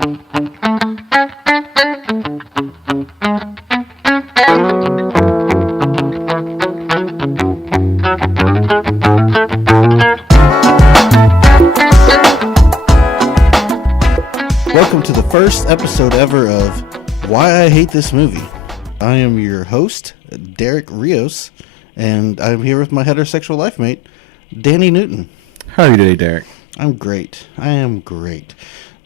Welcome to the first episode ever of Why I Hate This Movie. I am your host, Derek Rios, and I'm here with my heterosexual life mate, Danny Newton. How are you today, Derek? I'm great. I am great.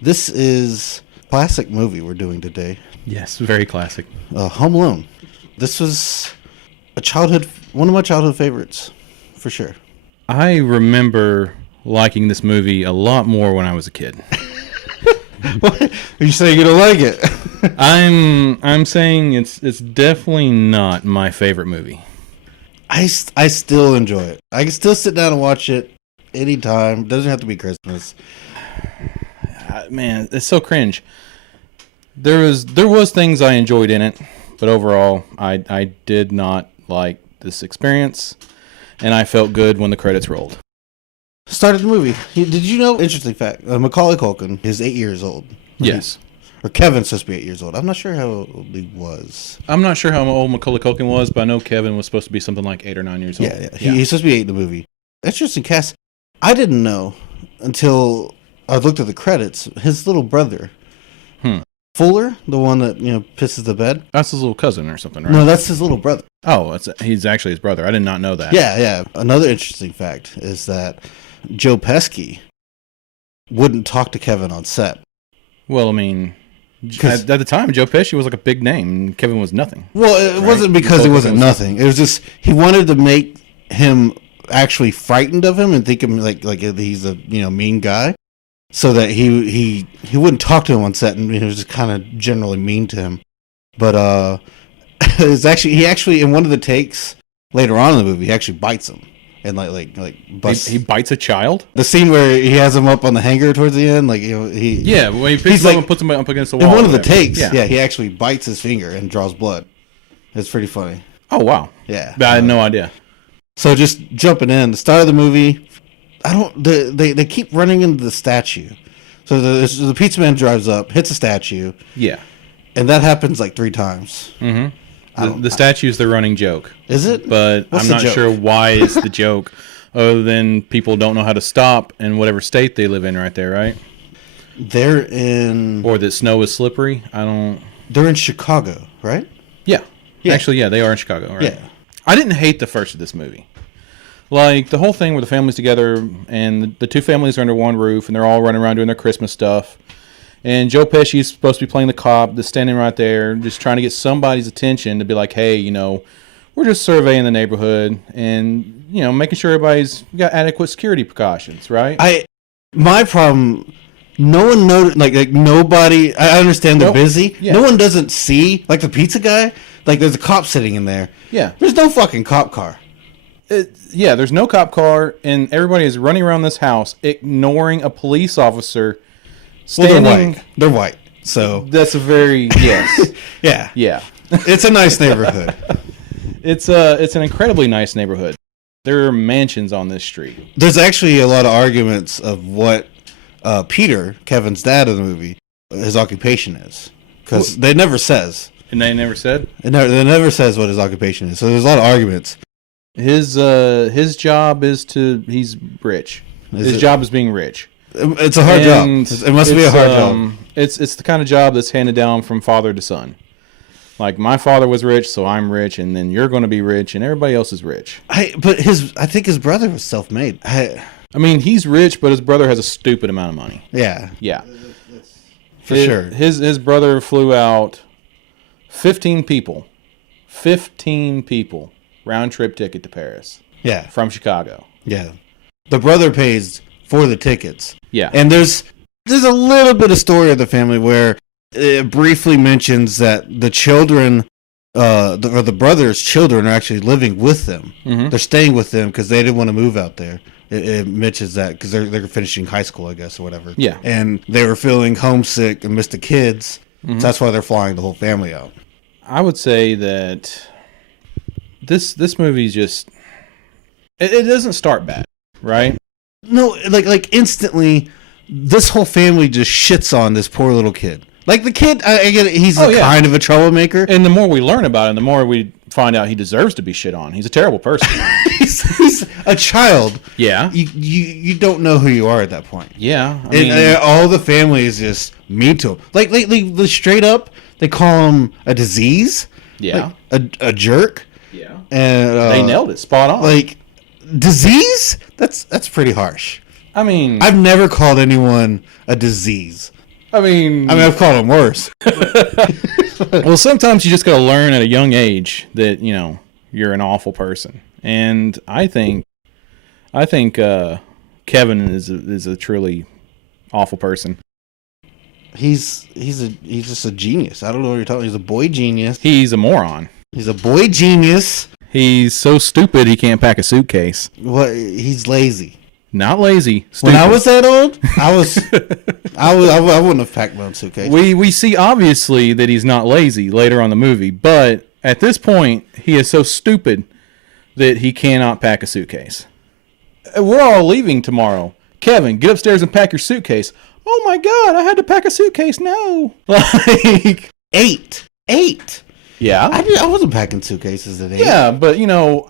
This is a classic movie we're doing today. Yes, very classic. Home Alone. This was one of my childhood favorites, for sure. I remember liking this movie a lot more when I was a kid. What? Are you saying you don't like it? I'm saying it's definitely not my favorite movie. I still enjoy it. I can still sit down and watch it anytime. It doesn't have to be Christmas. Man, it's so cringe. There was things I enjoyed in it, but overall, I did not like this experience, and I felt good when the credits rolled. Started the movie. Did you know? Interesting fact. Macaulay Culkin is 8 years old. Yes. Or Kevin's supposed to be 8 years old. I'm not sure how old he was. I'm not sure how old Macaulay Culkin was, but I know Kevin was supposed to be something like 8 or 9 years old. Yeah. He's supposed to be 8 in the movie. Interesting cast. I didn't know until I looked at the credits. His little brother, Fuller, the one that pisses the bed. That's his little cousin or something, right? No, that's his little brother. Oh, he's actually his brother. I did not know that. Yeah. Another interesting fact is that Joe Pesci wouldn't talk to Kevin on set. Well, I mean, at the time, Joe Pesci was like a big name, and Kevin was nothing. Well, it wasn't because he wasn't nothing. It was just he wanted to make him actually frightened of him and think him like he's a mean guy, so that he wouldn't talk to him on set, and he was just kind of generally mean to him. But it's actually he actually in one of the takes later on in the movie he actually bites him. And like busts. He bites a child. The scene where he has him up on the hanger towards the end, when he picks him up and puts him up against the wall. In one of the takes, he actually bites his finger and draws blood. It's pretty funny. Oh wow! Yeah, I had no idea. So just jumping in, the start of the movie, they keep running into the statue. So the pizza man drives up, hits a statue. Yeah, and that happens like 3 times. Mm-hmm. The statue's the running joke. Is it? But I'm not sure why it's the joke, other than people don't know how to stop in whatever state they live in right there, right? They're in... Or that snow is slippery. They're in Chicago, right? Yeah. Actually, yeah, they are in Chicago, right? Yeah. I didn't hate the first of this movie. Like, the whole thing where the family's together, and the 2 families are under one roof, and they're all running around doing their Christmas stuff. And Joe Pesci is supposed to be playing the cop that's standing right there, just trying to get somebody's attention to be like, hey, we're just surveying the neighborhood and, making sure everybody's got adequate security precautions, right? My problem, no one noticed, like nobody, I understand they're busy. Yeah. No one doesn't see, like the pizza guy, like there's a cop sitting in there. Yeah. There's no fucking cop car. There's no cop car, and everybody is running around this house ignoring a police officer. They're white. So that's a very yes. Yeah. It's a nice neighborhood. It's an incredibly nice neighborhood. There are mansions on this street. There's actually a lot of arguments of what Peter, Kevin's dad in the movie, his occupation is, because they never says. And they never said. They never says what his occupation is. So there's a lot of arguments. His job is he's rich. His job is being rich. It's a hard job. It must be a hard job. It's the kind of job that's handed down from father to son. Like, my father was rich, so I'm rich, and then you're going to be rich, and everybody else is rich. I think his brother was self-made. I mean, he's rich, but his brother has a stupid amount of money. Yeah. For sure. His brother flew out 15 people, round-trip ticket to Paris. Yeah. From Chicago. Yeah. The brother pays for the tickets. Yeah. And there's a little bit of story of the family where it briefly mentions that the children, the brother's children are actually living with them. Mm-hmm. They're staying with them because they didn't want to move out there. It mentions that because they're finishing high school, I guess, or whatever. Yeah. And they were feeling homesick and missed the kids. Mm-hmm. So that's why they're flying the whole family out. I would say that this movie's just... It doesn't start bad, right? No, like instantly this whole family just shits on this poor little kid. Like the kid, I get it, he's kind of a troublemaker. And the more we learn about him, the more we find out he deserves to be shit on. He's a terrible person. he's a child. Yeah. You don't know who you are at that point. Yeah. I mean, all the family is just mean to him. Like they straight up, they call him a disease. Yeah. Like, a jerk. Yeah. And they nailed it. Spot on. Like, disease? That's pretty harsh. I mean, I've never called anyone a disease. I mean, I've called them worse. Well, sometimes you just got to learn at a young age that, you're an awful person. And I think Kevin is a truly awful person. He's just a genius. I don't know what you're talking. He's a boy genius. He's a moron. He's a boy genius. He's so stupid he can't pack a suitcase. What? He's lazy. Not lazy. Stupid. When I was that old, I wouldn't have packed my own suitcase. We see obviously that he's not lazy later on in the movie, but at this point he is so stupid that he cannot pack a suitcase. We're all leaving tomorrow. Kevin, get upstairs and pack your suitcase. Oh my God, I had to pack a suitcase. No, like eight. Yeah, I wasn't packing suitcases at 8. Yeah, but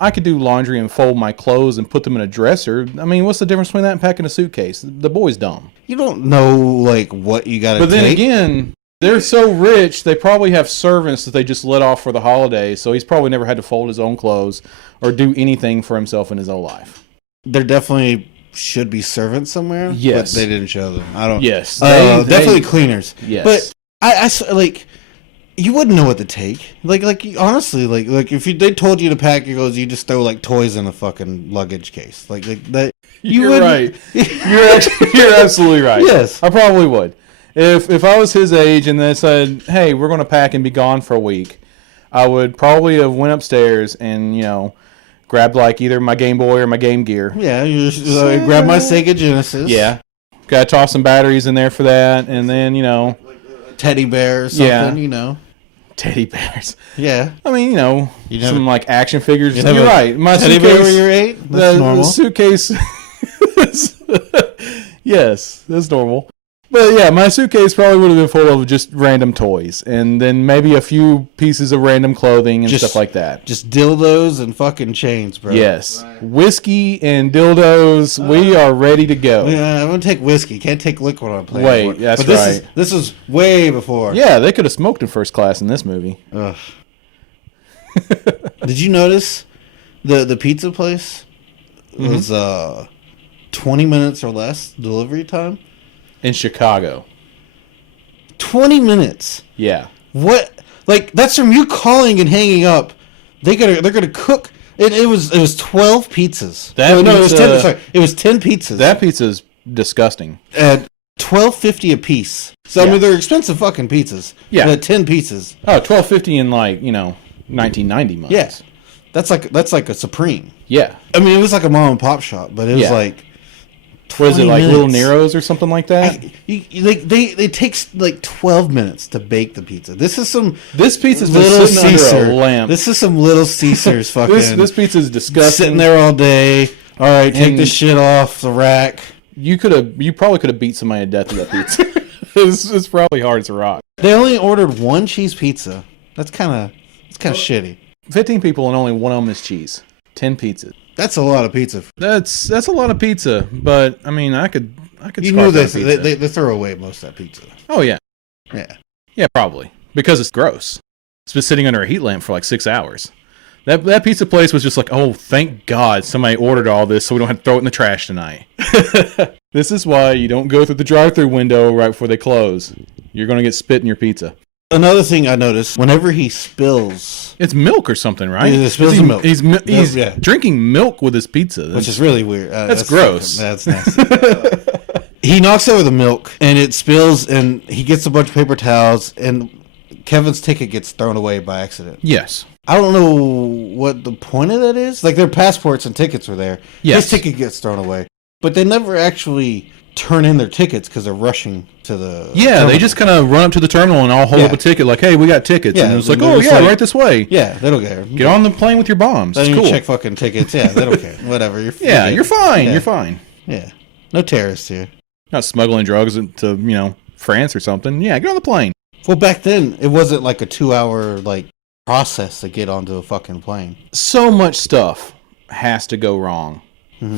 I could do laundry and fold my clothes and put them in a dresser. I mean, what's the difference between that and packing a suitcase? The boy's dumb. You don't know like what you got to take. But then again, they're so rich, they probably have servants that they just let off for the holidays. So he's probably never had to fold his own clothes or do anything for himself in his own life. There definitely should be servants somewhere. Yes, but they didn't show them. I don't. Yes, definitely cleaners. Yes, but I like. You wouldn't know what to take. Like honestly, like if they told you to pack your clothes, you just throw like toys in a fucking luggage case, like that. You're right. You're absolutely right. Yes, I probably would. If I was his age and they said, "Hey, we're going to pack and be gone for a week," I would probably have went upstairs and grabbed like either my Game Boy or my Game Gear. Yeah, you just grab my Sega Genesis. Yeah, got to toss some batteries in there for that, and then teddy bear or something. Yeah. Teddy bears. Yeah. I mean, some like action figures. You're a right. My teddy suitcase, bear when you're 8? That's normal. The suitcase. Yes, that's normal. But yeah, my suitcase probably would have been full of just random toys and then maybe a few pieces of random clothing and stuff like that. Just dildos and fucking chains, bro. Yes. Right. Whiskey and dildos. We are ready to go. Yeah, I'm going to take whiskey. Can't take liquid on a plane. Wait, that's right. This is way before. Yeah, they could have smoked in first class in this movie. Ugh. Did you notice the pizza place was 20 minutes or less delivery time? In Chicago. 20 minutes. Yeah. What? Like, that's from you calling and hanging up. They're gonna cook. It was 12 pizzas. It was 10. Sorry, it was 10 pizzas. That pizza's disgusting. At $12.50 a piece. So I mean, they're expensive fucking pizzas. Yeah. But 10 pizzas. Oh, $12.50 in 1990 months. Yeah. That's like a Supreme. Yeah. I mean, it was like a mom and pop shop, but it was like. Was it like Little Nero's or something like that? It takes like 12 minutes to bake the pizza. This pizza's Little Caesar under a lamp. This is some Little Caesars fucking. This pizza's disgusting. Sitting there all day. All right, take this shit off the rack. You probably could have beat somebody to death with that pizza. It's probably hard as a rock. They only ordered one cheese pizza. That's kind of shitty. 15 people and only one of them is cheese. 10 pizzas. That's a lot of pizza. That's a lot of pizza, but I mean, I could. You knew this. They throw away most of that pizza. Oh yeah. Yeah, probably because it's gross. It's been sitting under a heat lamp for like 6 hours. That pizza place was just like, oh, thank God somebody ordered all this, so we don't have to throw it in the trash tonight. This is why you don't go through the drive-through window right before they close. You're gonna get spit in your pizza. Another thing I noticed, whenever he spills... It's milk or something, right? He spills milk. He's drinking milk with his pizza. Which is really weird. That's gross. That's nasty. He knocks over the milk, and it spills, and he gets a bunch of paper towels, and Kevin's ticket gets thrown away by accident. Yes. I don't know what the point of that is. Like, their passports and tickets were there. Yes. His ticket gets thrown away. But they never actually turn in their tickets because they're rushing to the terminal. They just kind of run up to the terminal and all hold up a ticket like, hey, we got tickets. And it's like, oh, yeah, right this way. Yeah, they don't care. Get on the plane with your bombs. That's cool. Check fucking tickets. Yeah, they don't care. Whatever. You're fine. Yeah. You're fine. Yeah. No terrorists here. Not smuggling drugs to France or something. Yeah, get on the plane. Well, back then it wasn't like a 2-hour like process to get onto a fucking plane. So much stuff has to go wrong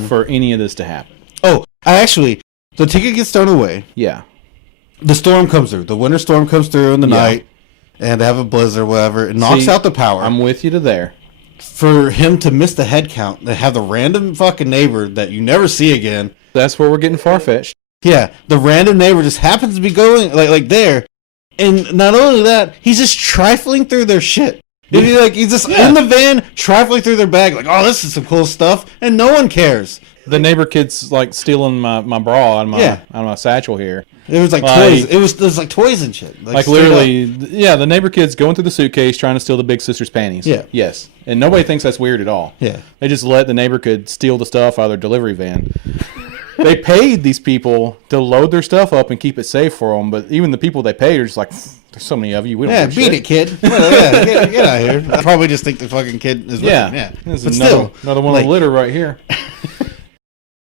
for any of this to happen. Oh, the ticket gets thrown away. Yeah. The storm comes through. The winter storm comes through in the night, and they have a blizzard or whatever. It knocks out the power. I'm with you to there. For him to miss the head count, they have the random fucking neighbor that you never see again. That's where we're getting far-fetched. Yeah, the random neighbor just happens to be going like there, and not only that, he's just trifling through their shit. He's just in the van trifling through their bag, like, oh, this is some cool stuff, and no one cares. The neighbor kid's like stealing my bra out of my satchel here. It was like toys. It was like toys and shit. Like literally, the neighbor kid's going through the suitcase trying to steal the big sister's panties. Yeah. Yes. And nobody thinks that's weird at all. Yeah. They just let the neighbor kid steal the stuff out of their delivery van. They paid these people to load their stuff up and keep it safe for them, but even the people they paid are just like, there's so many of you. We don't beat it, kid. Get out of here. I probably just think the fucking kid is with him. Yeah. This is another one of the litter right here.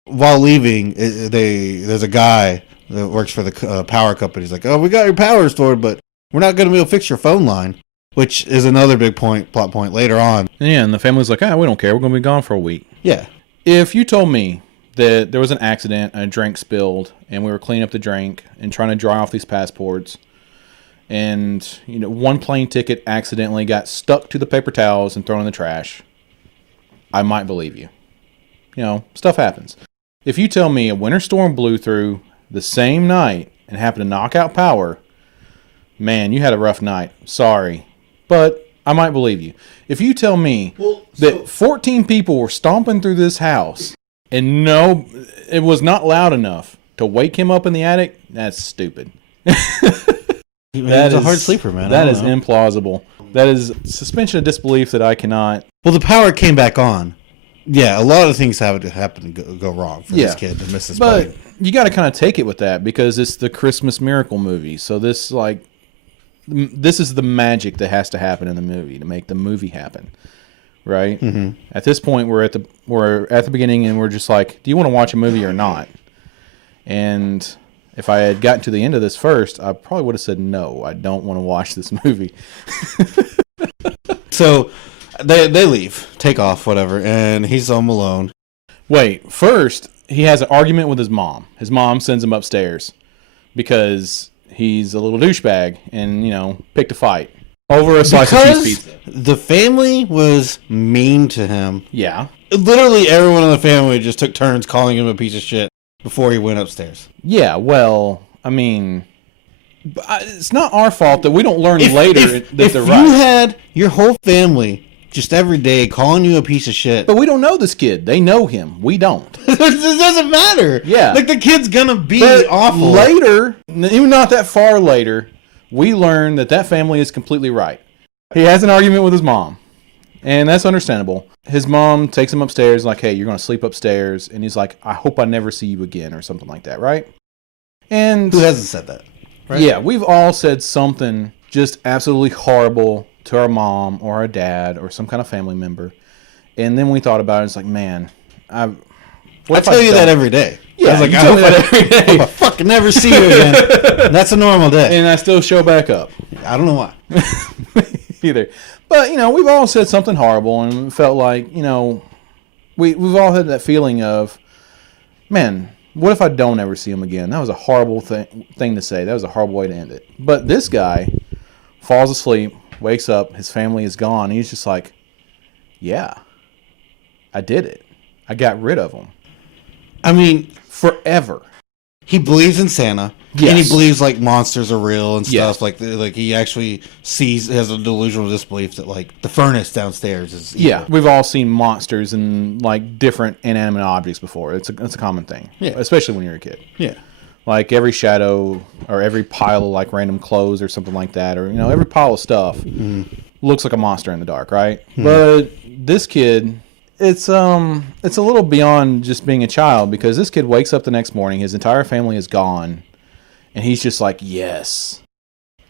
While leaving, there's a guy that works for the power company. He's like, oh, we got your power restored, but we're not going to be able to fix your phone line, which is another big plot point later on. Yeah, and the family's like, we don't care. We're going to be gone for a week. Yeah. If you told me that there was an accident and a drink spilled and we were cleaning up the drink and trying to dry off these passports and one plane ticket accidentally got stuck to the paper towels and thrown in the trash, I might believe you. Stuff happens. If you tell me a winter storm blew through the same night and happened to knock out power, man, you had a rough night. Sorry. But I might believe you. If you tell me that 14 people were stomping through this house and it was not loud enough to wake him up in the attic, that's stupid. That's a hard sleeper, man. That is implausible. That is suspension of disbelief that I cannot. Well, the power came back on. Yeah, a lot of things have to happen to go wrong for this kid to miss this plane. But you got to kind of take it with that because it's the Christmas miracle movie. So this is the magic that has to happen in the movie to make the movie happen, right? Mm-hmm. At this point, we're at the beginning and we're just like, do you want to watch a movie or not? And if I had gotten to the end of this first, I probably would have said no. I don't want to watch this movie. So. They leave, take off, whatever, and he's home alone. Wait, first, he has an argument with his mom. His mom sends him upstairs because he's a little douchebag and, picked a fight over a slice of cheese pizza. The family was mean to him. Yeah. Literally everyone in the family just took turns calling him a piece of shit before he went upstairs. Yeah, well, I mean, it's not our fault that we don't learn later that they're right. If you had your whole family just every day calling you a piece of shit. But we don't know this kid. They know him. We don't. It doesn't matter. Yeah. Like, the kid's gonna be awful. Later, even not that far later, we learn that family is completely right. He has an argument with his mom. And that's understandable. His mom takes him upstairs like, hey, you're going to sleep upstairs. And he's like, I hope I never see you again or something like that, right? And who hasn't said that? Right? Yeah, we've all said something just absolutely horrible to our mom or our dad or some kind of family member. And then we thought about it. It's like, man, I tell you that every day. Yeah, I was like, I tell me that every day. I hope I fucking never see you again. That's a normal day. And I still show back up. I don't know why. Either. But, we've all said something horrible and felt like, we've all had that feeling of, man, what if I don't ever see him again? That was a horrible thing to say. That was a horrible way to end it. But this guy falls asleep, wakes up, his family is gone. And he's just like, yeah, I did it. I got rid of them. I mean, forever. He believes in Santa. Yes. And he believes like monsters are real and stuff. Yes. Like he actually has a delusional disbelief that like the furnace downstairs is evil. Yeah, we've all seen monsters and like different inanimate objects before. It's a common thing. Yeah. Especially when you're a kid. Yeah. Like every shadow or every pile of like random clothes or something like that, or every pile of stuff looks like a monster in the dark, right? But this kid, it's a little beyond just being a child because this kid wakes up the next morning, his entire family is gone, and he's just like, yes,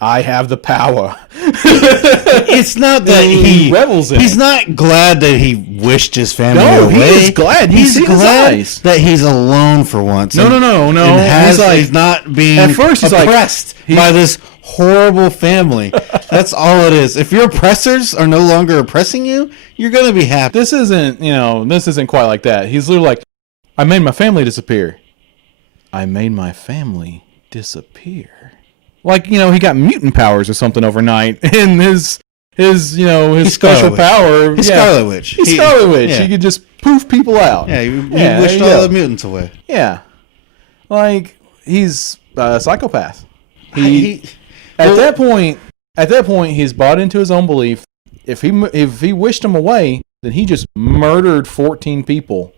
I have the power. It's not that he revels in He's it. not glad that he wished his family No, away. he is glad. He's He's glad that he's alone for once. No. And he's not being at first he's oppressed by this horrible family. That's all it is. If your oppressors are no longer oppressing you, you're going to be happy. This isn't quite like that. He's literally like, I made my family disappear. I made my family disappear. Like, he got mutant powers or something overnight, and his special power. He's Scarlet Witch. He's Scarlet Witch. Yeah. He could just poof people out. Yeah, he wished all the mutants away. Yeah. Like, he's a psychopath. At that point, he's bought into his own belief. If he wished them away, then he just murdered 14 people.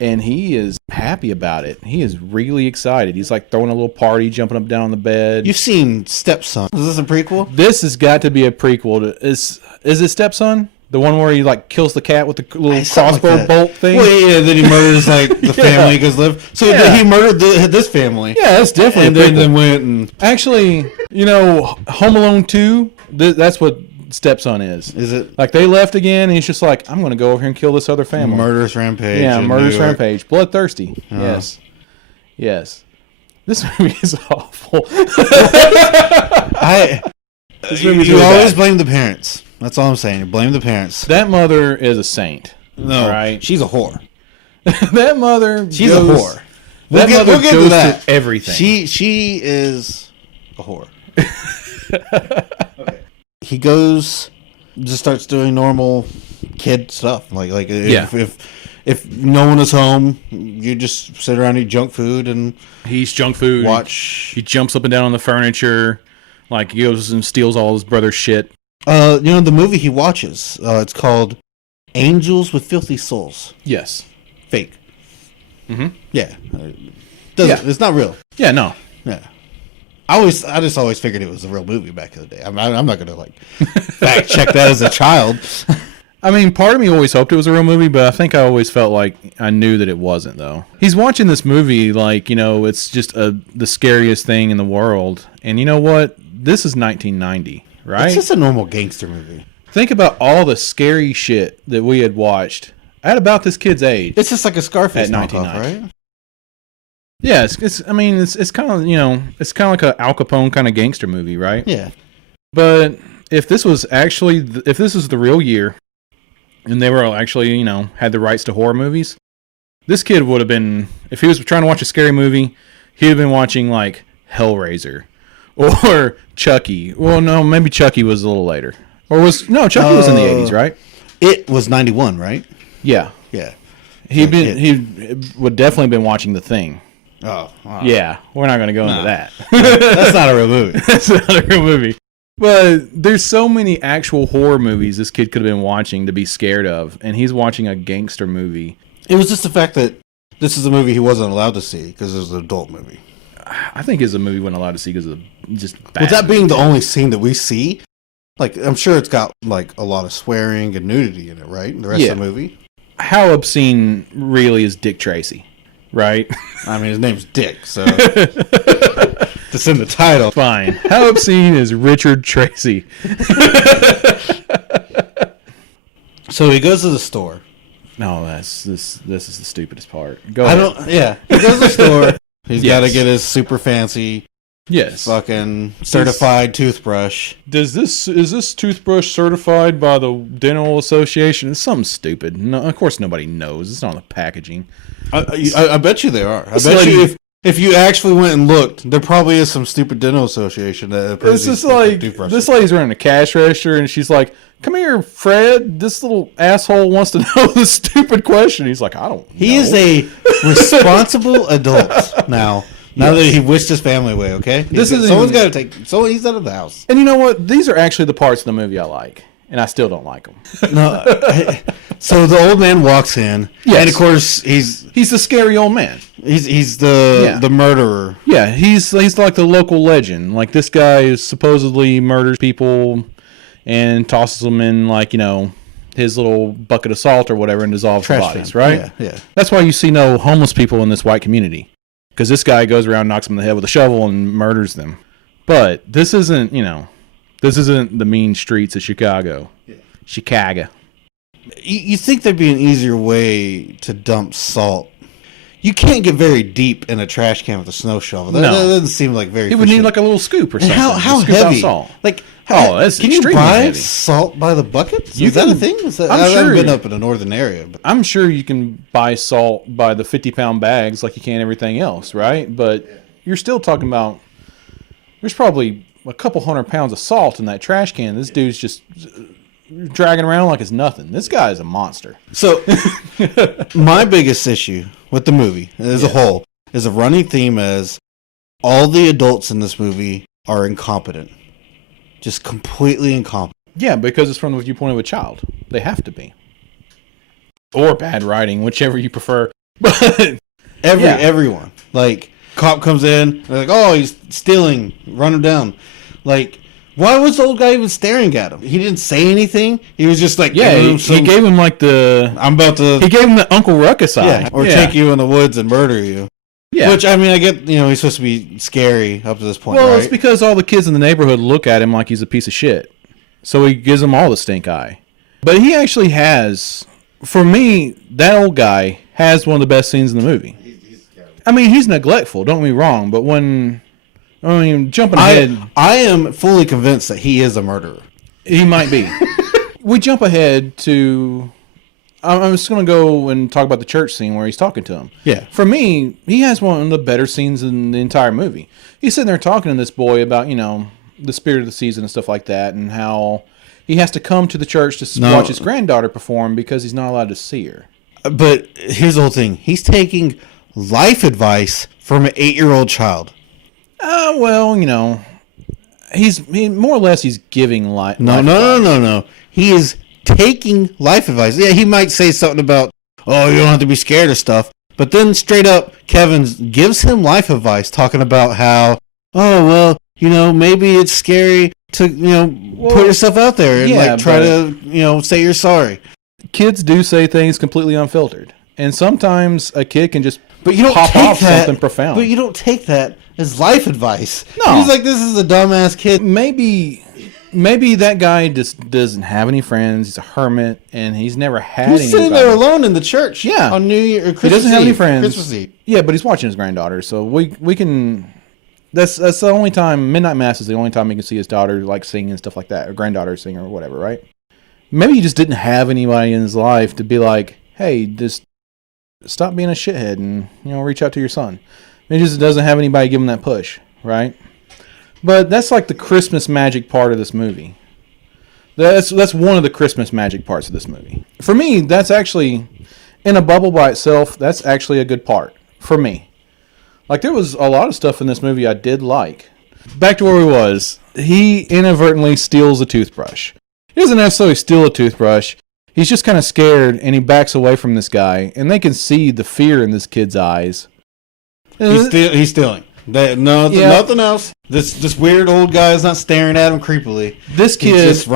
And he is happy about it. He is really excited. He's like throwing a little party, jumping up and down on the bed. You've seen Stepson. Is this a prequel? This has got to be a prequel. Is it Stepson? The one where he like kills the cat with the little crossbow bolt thing? Well, yeah, then he murders like the family he goes live. So he murdered this family. Yeah, that's definitely and then went and... Actually, Home Alone 2, that's what Stepson is. Is it? Like, they left again, and he's just like, I'm going to go over here and kill this other family. Murderous rampage. Yeah, murderous rampage. Bloodthirsty. Yes. This movie is awful. You always blame the parents. That's all I'm saying. Blame the parents. That mother is a saint. No, right? She's a whore. That mother She's a whore. We'll get to that. To everything. She is a whore. Okay. He goes, just starts doing normal kid stuff. Like if no one is home, you just sit around and eat junk food and he's junk food. Watch. He jumps up and down on the furniture, like he goes and steals all his brother's shit. The movie he watches, it's called Angels with Filthy Souls. Yes. Fake. Mm-hmm. Yeah. It's not real. Yeah, no. Yeah. I just always figured it was a real movie back in the day. I'm not gonna fact check that as a child. I mean, part of me always hoped it was a real movie, but I think I always felt like I knew that it wasn't, though. He's watching this movie like, it's just the scariest thing in the world. And you know what? This is 1990, right? It's just a normal gangster movie. Think about all the scary shit that we had watched at about this kid's age. It's just like a Scarface knockoff, right? Yeah, it's kind of, it's kind of like an Al Capone kind of gangster movie, right? Yeah. But if this was the real year, and they were actually, had the rights to horror movies, this kid would have been, if he was trying to watch a scary movie, he'd have been watching like Hellraiser or Chucky. Well, no, maybe Chucky was a little later. Chucky was in the 80s, right? It was 91, right? Yeah. Yeah. He would definitely been watching The Thing. Oh. Yeah, we're not going to go into that. That's not a real movie. That's not a real movie. But there's so many actual horror movies this kid could have been watching to be scared of, and he's watching a gangster movie. It was just the fact that this is a movie he wasn't allowed to see because it was an adult movie. I think it's a movie he wasn't allowed to see because of just bad. With that being the only scene that we see, like, I'm sure it's got like a lot of swearing and nudity in it, right? The rest of the movie. How obscene really is Dick Tracy, right? I mean, his name's Dick, so it's in the title. Fine. How obscene is Richard Tracy? So he goes to the store. No, this is the stupidest part. He goes to the store. He's got to get his super fancy, fucking certified toothbrush. Is this toothbrush certified by the Dental Association? It's something stupid. No, of course nobody knows. It's not on the packaging. I bet you they are. I bet you if you actually went and looked, there probably is some stupid dental association that approves these toothbrushes. This lady's running a cash register and she's like, "Come here, Fred. This little asshole wants to know this stupid question." He's like, "I don't know." He is a responsible adult now. Now that he wished his family away, okay? Someone's got to take. So he's out of the house. And you know what? These are actually the parts of the movie I like, and I still don't like them. No. So the old man walks in, and of course he's the scary old man. He's the murderer. Yeah, he's like the local legend. Like, this guy supposedly murders people and tosses them in, like, his little bucket of salt or whatever and dissolves the bodies, right? Yeah. That's why you see no homeless people in this white community, because this guy goes around, knocks them in the head with a shovel and murders them. But this isn't, this isn't the mean streets of Chicago. Yeah. Chicago. You think there'd be an easier way to dump salt? You can't get very deep in a trash can with a snow shovel. That doesn't seem like very. It would need like a little scoop or something. How heavy? Salt. Like, that's can you buy heavy. Salt by the bucket? Is that a thing? I haven't been up in a northern area. But. I'm sure you can buy salt by the 50-pound bags like you can everything else, right? But you're still talking about. There's probably a couple 100 pounds of salt in that trash can. This dude's just dragging around like it's nothing. This guy is a monster. So, my biggest issue with the movie as a whole is a running theme as all the adults in this movie are incompetent. Just completely incompetent. Yeah, because it's from the viewpoint of a child. They have to be. Or bad writing, whichever you prefer. But everyone. Like, cop comes in, they're like, oh, he's stealing, run him down. Like, why was the old guy even staring at him? He didn't say anything. He was just like, he gave him like the. He gave him the Uncle Ruckus eye, take you in the woods and murder you. Yeah, which I mean, I get. He's supposed to be scary up to this point. Well, right? It's because all the kids in the neighborhood look at him like he's a piece of shit, so he gives them all the stink eye. But he actually has, for me, that old guy has one of the best scenes in the movie. I mean, he's neglectful. Don't get me wrong, but jumping ahead. I am fully convinced that he is a murderer. He might be. We jump ahead to. I'm just going to go and talk about the church scene where he's talking to him. Yeah. For me, he has one of the better scenes in the entire movie. He's sitting there talking to this boy about, the spirit of the season and stuff like that, and how he has to come to the church to watch his granddaughter perform because he's not allowed to see her. But here's the whole thing. He's taking life advice from an 8-year-old child. He's more or less he's giving life. No. He is taking life advice. Yeah, he might say something about, oh, you don't have to be scared of stuff. But then straight up, Kevin gives him life advice, talking about how, maybe it's scary to, put yourself out there and try to, say you're sorry. Kids do say things completely unfiltered, and sometimes a kid can just pop off something profound. But you don't take that as life advice. No, he's like, this is a dumbass kid. Maybe that guy just doesn't have any friends. He's a hermit, and he's never had anybody. He's sitting there alone in the church. Yeah, on New Year or Christmas He doesn't have any friends. Christmas Eve. Yeah, but he's watching his granddaughter, so we can. That's the only time. Midnight Mass is the only time he can see his daughter like sing and stuff like that, or granddaughter sing or whatever, right? Maybe he just didn't have anybody in his life to be like, hey, just stop being a shithead and reach out to your son. He just doesn't have anybody give him that push, right? But that's like the Christmas magic part of this movie. That's one of the Christmas magic parts of this movie. For me, that's actually, in a bubble by itself, that's actually a good part for me. Like, there was a lot of stuff in this movie I did like. Back to where he was. He inadvertently steals a toothbrush. He doesn't necessarily steal a toothbrush. He's just kind of scared, and he backs away from this guy, and they can see the fear in this kid's eyes. He's stealing. Nothing else. This weird old guy is not staring at him creepily. This kid,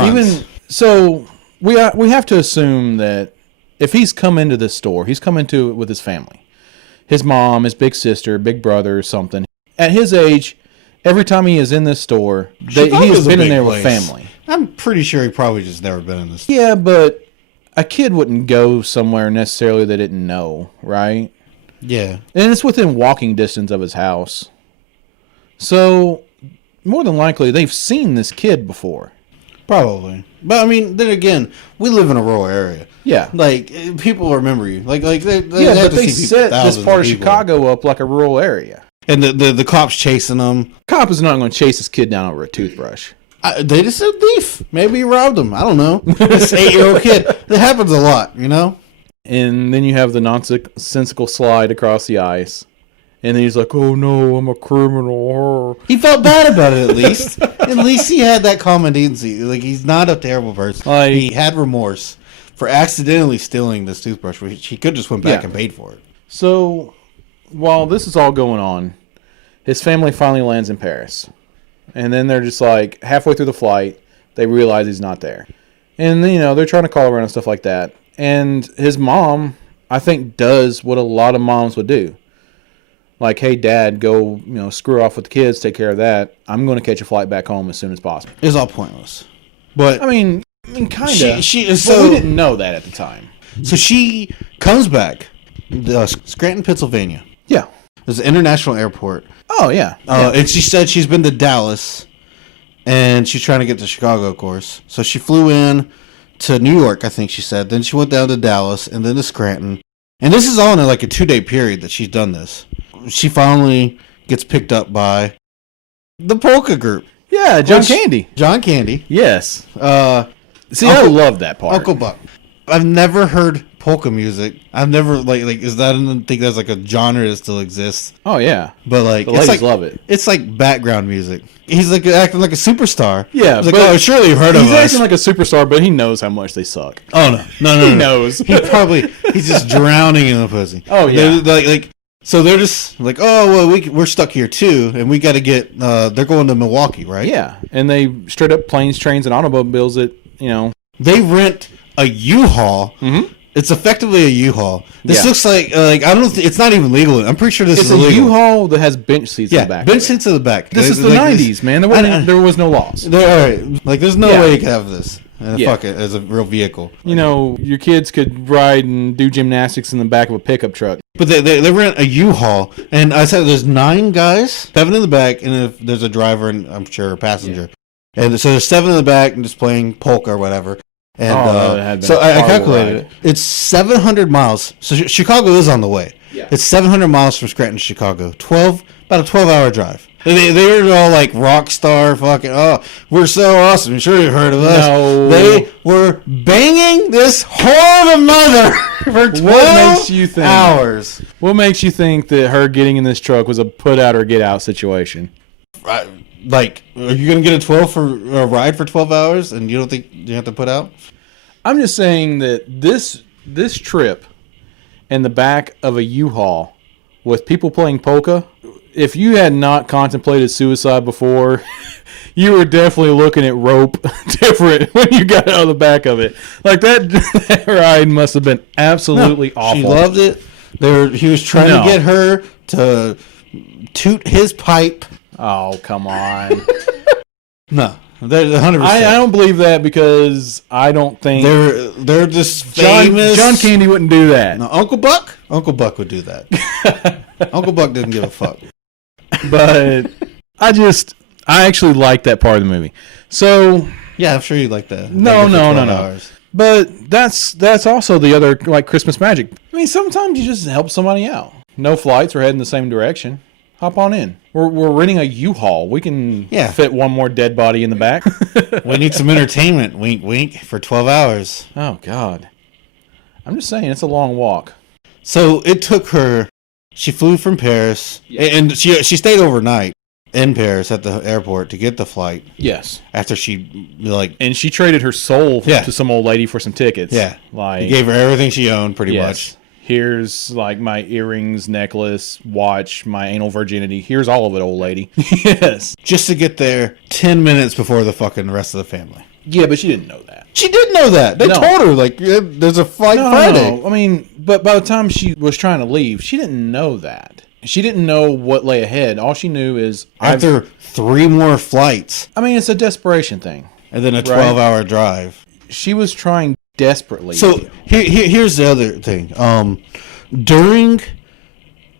we have to assume that if he's come into this store, he's come into it with his family, his mom, his big sister, big brother, or something. At his age, every time he is in this store, he has been in there with family. I'm pretty sure he probably just never been in this. Yeah, but a kid wouldn't go somewhere necessarily they didn't know, right? Yeah. And it's within walking distance of his house. So, more than likely, they've seen this kid before. Probably. But, I mean, then again, we live in a rural area. Yeah. Like, people remember you. They set this part of Chicago up like a rural area. And the cop's chasing them. Cop is not going to chase this kid down over a toothbrush. They just said thief. Maybe he robbed him. I don't know. This 8-year-old kid. That happens a lot, And then you have the nonsensical slide across the ice. And then he's like, oh no, I'm a criminal. He felt bad about it at least. At least he had that competency. Like, he's not a terrible person. He had remorse for accidentally stealing this toothbrush, which he could just went back and paid for it. So, while this is all going on, his family finally lands in Paris. And then they're just like, halfway through the flight, they realize he's not there. And, they're trying to call around and stuff like that. And his mom, I think, does what a lot of moms would do. like, hey, Dad, go, screw off with the kids, take care of that. I'm going to catch a flight back home as soon as possible. It's all pointless. But I mean, kind of. So we didn't know that at the time. So she comes back, Scranton, Pennsylvania. Yeah. It's an international airport. Oh, yeah. And she said she's been to Dallas, and she's trying to get to Chicago, of course. So she flew in to New York, I think she said. Then she went down to Dallas, and then to Scranton. And this is all in like a 2-day period that she's done this. She finally gets picked up by the polka group. Yeah, John Candy. John Candy. Yes. See, I Uncle, love that part. Uncle Buck. I've never heard polka music. I've never is that? I don't think that's like a genre that still exists. Oh yeah, but like the ladies like, love it. It's like background music. He's like acting like a superstar. Yeah, he's like, oh, surely you've heard of us. He's acting like a superstar, but he knows how much they suck. Oh no, he knows. He's just drowning in the pussy. Oh yeah, so they're just like, oh well, we're stuck here too, and we got to get. They're going to Milwaukee, right? Yeah, and they straight up planes, trains, and automobiles that they rent a U-Haul. Mm-hmm. It's effectively a U-Haul. This looks like I don't. It's not even legal. I'm pretty sure this is illegal. It's a U-Haul that has bench seats in the back. Bench seats in the back. This is the 90s, man. There was no laws. All right. Like, there's no way you could have this. Fuck it, as a real vehicle. Your kids could ride and do gymnastics in the back of a pickup truck. But they rent a U-Haul, and I said there's 9 guys, 7 in the back, and if there's a driver and I'm sure a passenger. Yeah. And so there's 7 in the back and just playing polka or whatever. And so I calculated it. It's 700 miles. So Chicago is on the way. Yeah. It's 700 miles from Scranton to Chicago. About a 12-hour drive. They're all like rock star fucking, oh, we're so awesome. I'm sure you've heard of us. No. They were banging this whore of a mother for 12 hours. What makes you think that her getting in this truck was a put out or get out situation? Like, are you going to get a ride for 12 hours and you don't think you have to put out? I'm just saying that this trip in the back of a U-Haul with people playing polka, if you had not contemplated suicide before, you were definitely looking at rope different when you got out of the back of it. Like, that ride must have been absolutely awful. She loved it. He was trying to get her to toot his pipe. Oh, come on. No, they're 100%. I don't believe that because I don't think they're just famous. John Candy wouldn't do that. No, Uncle Buck would do that. Uncle Buck didn't give a fuck. But I actually like that part of the movie. So yeah, I'm sure you like that. No. But that's also the other like Christmas magic. I mean, sometimes you just help somebody out. No flights, we're heading the same direction. Hop on in. We're renting a U-Haul. We can fit one more dead body in the back. We need some entertainment. Wink, wink. For 12 hours. Oh, God. I'm just saying, it's a long walk. So it took her. She flew from Paris, and she stayed overnight in Paris at the airport to get the flight. Yes. After she and she traded her soul to some old lady for some tickets. Yeah. Like, he gave her everything she owned, pretty much. Here's like my earrings, necklace, watch, my anal virginity. Here's all of it, old lady. Yes. Just to get there 10 minutes before the fucking rest of the family. Yeah, but she didn't know that. She did know that. They told her, like, there's a flight Friday. No. I mean, but by the time she was trying to leave, she didn't know that. She didn't know what lay ahead. All she knew is... After 3 more flights. I mean, it's a desperation thing. And then a 12-hour drive. She was trying desperately. So here's the other thing. During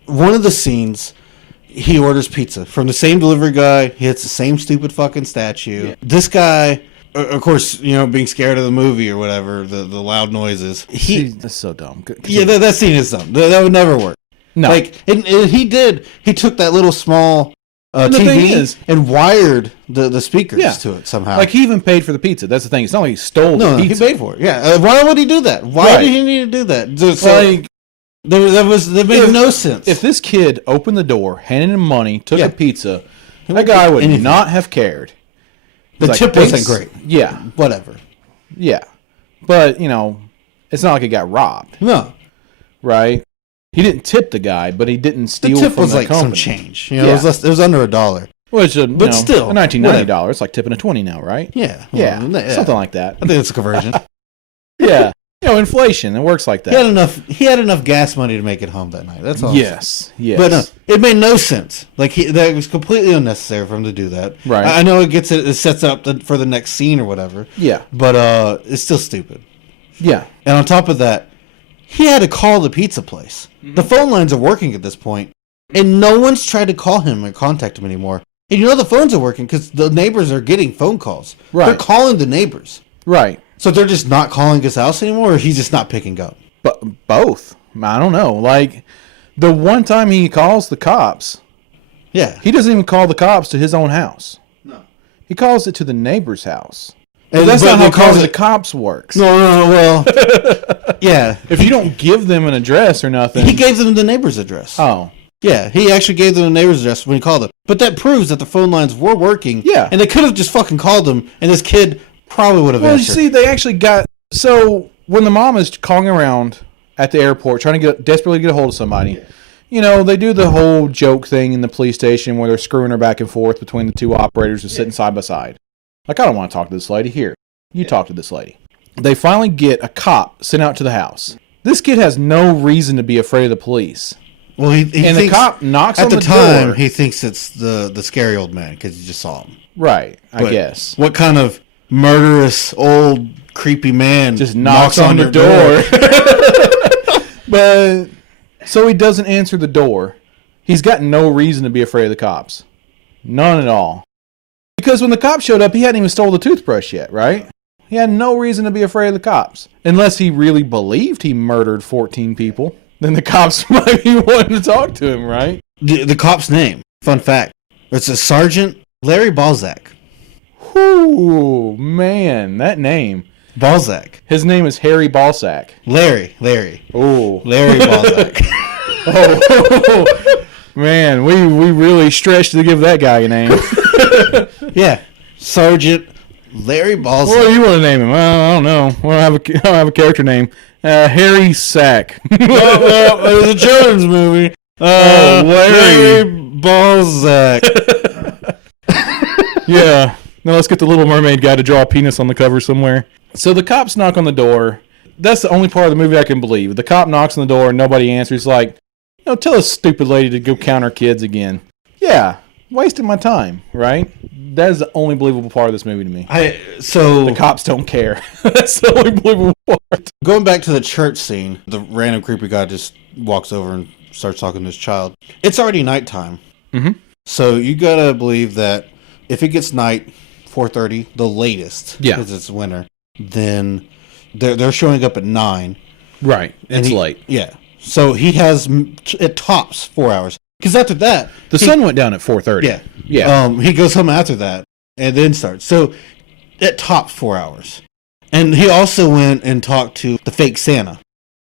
one of the scenes, he orders pizza from the same delivery guy. He hits the same stupid fucking statue. Yeah. This guy, of course, being scared of the movie or whatever, the loud noises. That's so dumb. Yeah, that scene is dumb. That would never work. No, like and he did. He took that little small TV and wired the speakers to it somehow. Like, he even paid for the pizza. That's the thing. It's not like he stole the pizza. He paid for it. Yeah. Why would he do that? Why did he need to do that? So, that made no sense. If this kid opened the door, handed him money, took a pizza, that guy would not have cared. The tip wasn't great. Yeah. Whatever. Yeah. But, it's not like he got robbed. No. Right? He didn't tip the guy, but he didn't steal from the company. The tip was like some change. It was under $1. Which, still, a $19.90, it's like tipping a $20 now, right? Yeah. Yeah. Something like that. I think it's a conversion. Yeah. inflation. It works like that. He had enough gas money to make it home that night. That's all. Yes. But no, it made no sense. Like that was completely unnecessary for him to do that. Right. I know it sets up for the next scene or whatever. Yeah. But it's still stupid. Yeah. And on top of that, he had to call the pizza place. Mm-hmm. The phone lines are working at this point, and no one's tried to call him or contact him anymore. And you know the phones are working because the neighbors are getting phone calls. Right. They're calling the neighbors. Right. So they're just not calling his house anymore, or he's just not picking up? But both. I don't know. Like, the one time he calls the cops, yeah, he doesn't even call the cops to his own house. No. He calls it to the neighbor's house. And that's not how calling the cops works. No, well, yeah. If you don't give them an address or nothing. He gave them the neighbor's address. Oh. Yeah, he actually gave them the neighbor's address when he called them. But that proves that the phone lines were working. Yeah. And they could have just fucking called them, and this kid probably would have answered. Well, you see, they actually got... So, when the mom is calling around at the airport, trying to desperately get a hold of somebody, you know, they do the whole joke thing in the police station where they're screwing her back and forth between the two operators who's sitting side by side. Like, I don't want to talk to this lady. Here, you talk to this lady. They finally get a cop sent out to the house. This kid has no reason to be afraid of the police. Well, he and thinks, the cop knocks on the door. At the time, he thinks it's the scary old man because he just saw him. Right, I guess. What kind of murderous, old, creepy man just knocks on the door? But, so he doesn't answer the door. He's got no reason to be afraid of the cops. None at all. Because when the cops showed up, he hadn't even stole the toothbrush yet, right? He had no reason to be afraid of the cops. Unless he really believed he murdered 14 people. Then the cops might be wanting to talk to him, right? The cop's name, fun fact, it's a Sergeant Larry Balzac. Ooh, man, that name. Balzac. His name is Harry Balzac. Larry. Oh. Larry Balzac. Oh, man, we really stretched to give that guy a name. Yeah, Sergeant Larry Balzac. What do you want to name him? I don't know. I don't have a character name. Harry Sack. Well, it was a children's movie. Larry Balzac. Yeah. Now let's get the Little Mermaid guy to draw a penis on the cover somewhere. So the cops knock on the door. That's the only part of the movie I can believe. The cop knocks on the door and nobody answers. Like, tell this stupid lady to go count her kids again. Yeah. Wasting my time, right? That is the only believable part of this movie to me. So the cops don't care. That's the only believable part. Going back to the church scene, the random creepy guy just walks over and starts talking to his child. It's already nighttime. Mm-hmm. So you gotta believe that if it gets night, 4:30, the latest, because it's winter, then they're showing up at 9. Right. It's late. Yeah. So he has, it tops 4 hours. Because after that... The sun went down at 4:30. Yeah. He goes home after that and then starts. So it tops 4 hours. And he also went and talked to the fake Santa.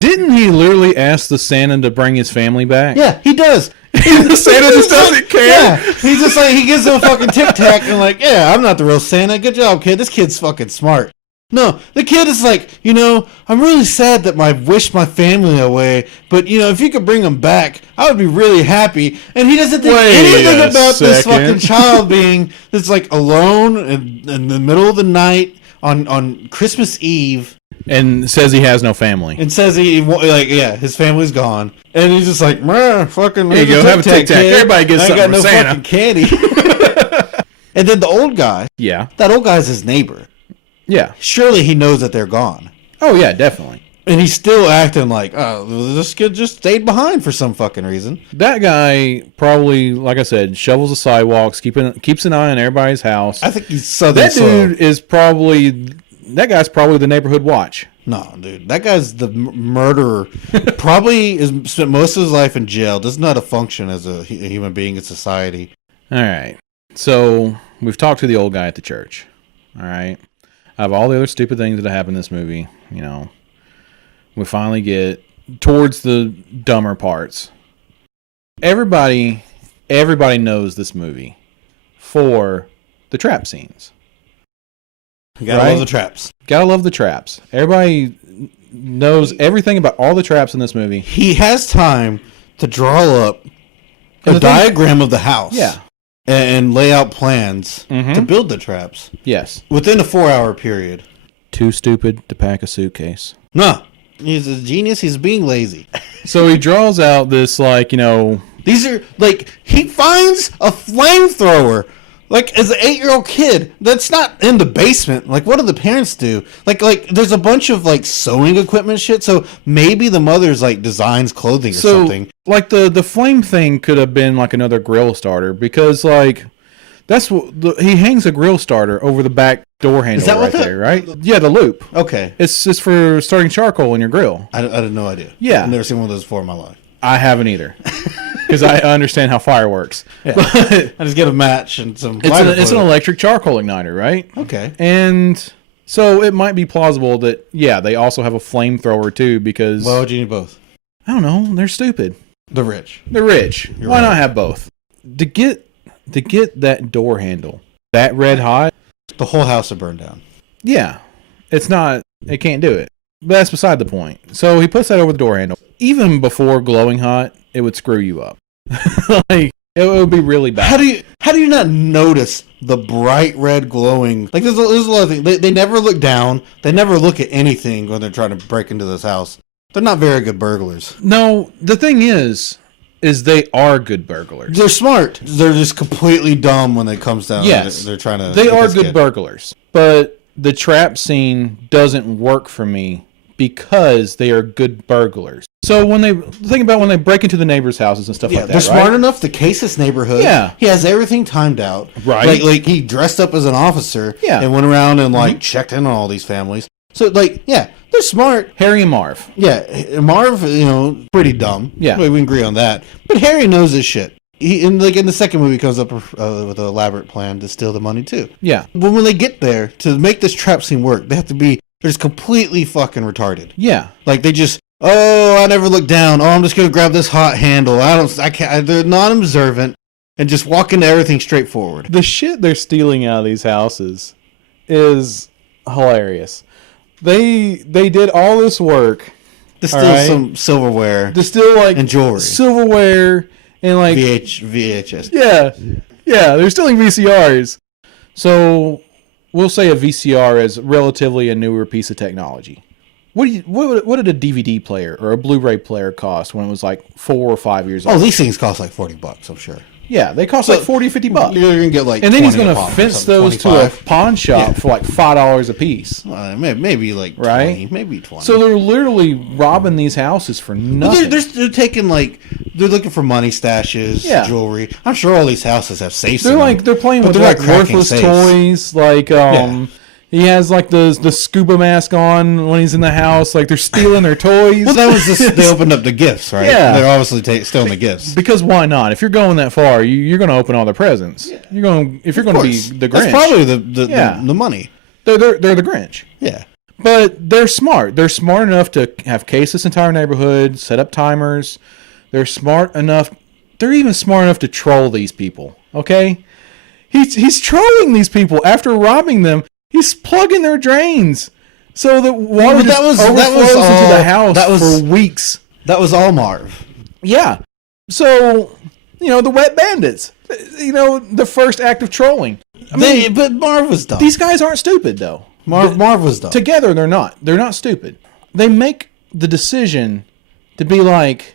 Didn't he literally ask the Santa to bring his family back? Yeah, he does. The Santa just doesn't care. Yeah. He's just like, he gives him a fucking tic-tac and like, yeah, I'm not the real Santa. Good job, kid. This kid's fucking smart. No, the kid is like, I'm really sad that I wished my family away, but, if you could bring them back, I would be really happy. And he doesn't think anything about this fucking child being that's like alone in the middle of the night on Christmas Eve. And says he has no family. And says his family's gone. And he's just like, fucking, here you go, have a tic-tac. Everybody gets something from Santa. I got no fucking candy. And then the old guy. Yeah. That old guy's his neighbor. Yeah. Surely he knows that they're gone. Oh, yeah, definitely. And he's still acting like, this kid just stayed behind for some fucking reason. That guy probably, like I said, shovels the sidewalks, keeps an eye on everybody's house. I think he's southern slow. That guy's probably the neighborhood watch. No, dude. That guy's the murderer. Probably has spent most of his life in jail. Doesn't know how to function as a human being in society. All right. So, we've talked to the old guy at the church. All right. Out of all the other stupid things that happen in this movie, we finally get towards the dumber parts. Everybody knows this movie for the trap scenes. You gotta love the traps. Gotta love the traps. Everybody knows everything about all the traps in this movie. He has time to draw up a diagram of the house. Yeah. And lay out plans to build the traps. Yes. Within a 4-hour period. Too stupid to pack a suitcase. No. He's a genius. He's being lazy. So he draws out this, like, you know... These are, like, he finds a flamethrower. Like, as an 8-year-old kid, that's not in the basement. Like, what do the parents do? Like, there's a bunch of, like, sewing equipment shit, so maybe the mother's, like, designs clothing or something. Like, the flame thing could have been, like, another grill starter, because, like, that's what... he hangs a grill starter over the back door handle right there, right? Yeah, the loop. Okay. It's for starting charcoal in your grill. I had no idea. Yeah. I've never seen one of those before in my life. I haven't either. Because I understand how fire works. Yeah. I just get a match and some... It's an electric charcoal igniter, right? Okay. And so it might be plausible that, yeah, they also have a flamethrower too, because... Why would you need both? I don't know. They're stupid. They're rich. They're rich. You're Why right. not have both? To get that door handle that red hot... The whole house would burn down. Yeah. It can't do it. But that's beside the point. So he puts that over the door handle. Even before glowing hot, it would screw you up. Like, it would be really bad. How do you not notice the bright red glowing? Like, there's a lot of things. They never look down. They never look at anything when they're trying to break into this house. They're not very good burglars. No, the thing is they are good burglars. They're smart. They're just completely dumb when it comes down. Yes. They're trying to... They are good burglars. But the trap scene doesn't work for me because they are good burglars. So when they break into the neighbors' houses and stuff like that, they're smart enough to case this neighborhood. Yeah. He has everything timed out. Right. Like he dressed up as an officer. Yeah. And went around and like checked in on all these families. So like, yeah, they're smart. Harry and Marv. Yeah, Marv, pretty dumb. Yeah. We agree on that. But Harry knows his shit. He in the second movie comes up with an elaborate plan to steal the money too. Yeah. But when they get there to make this trap scene work, they have to be just completely fucking retarded. Yeah. Like they just, I never look down. I'm just gonna grab this hot handle. I can't. They're non-observant and just walk into everything straightforward. The shit they're stealing out of these houses is hilarious. They did all this work To steal some silverware. to steal like and jewelry. silverware and like VHS. Yeah, they're stealing VCRs. So we'll say a VCR is relatively a newer piece of technology. What did a DVD player or a Blu-ray player cost when it was like 4 or 5 years old? Oh, these things cost like $40, I'm sure. Yeah, they cost like $40, $50. You're gonna get like, and then he's 20 going a to pop or fence something, those 25. to a pawn shop for like $5 a piece. Maybe like 20, Right? maybe 20. So they're literally robbing these houses for nothing. They're taking they're looking for money stashes, jewelry. I'm sure all these houses have safes. They're playing with like worthless toys. Like he has like the scuba mask on when he's in the house. Like they're stealing their toys. Well, that was just they opened up the gifts, right? Yeah. They're obviously stealing the gifts. Because why not? If you're going that far, you're going to open all the presents. Yeah. You're going to be the Grinch. That's probably the money. They're the Grinch. Yeah. But they're smart. They're smart enough to have case this entire neighborhood, set up timers. They're smart enough. They're even smart enough to troll these people. Okay, he's trolling these people after robbing them. He's plugging their drains so that water overflows into the house for weeks. That was all Marv. Yeah. So the wet bandits. The first act of trolling. But Marv was dumb. These guys aren't stupid though. Marv was dumb. Together, they're not. They're not stupid. They make the decision to be like,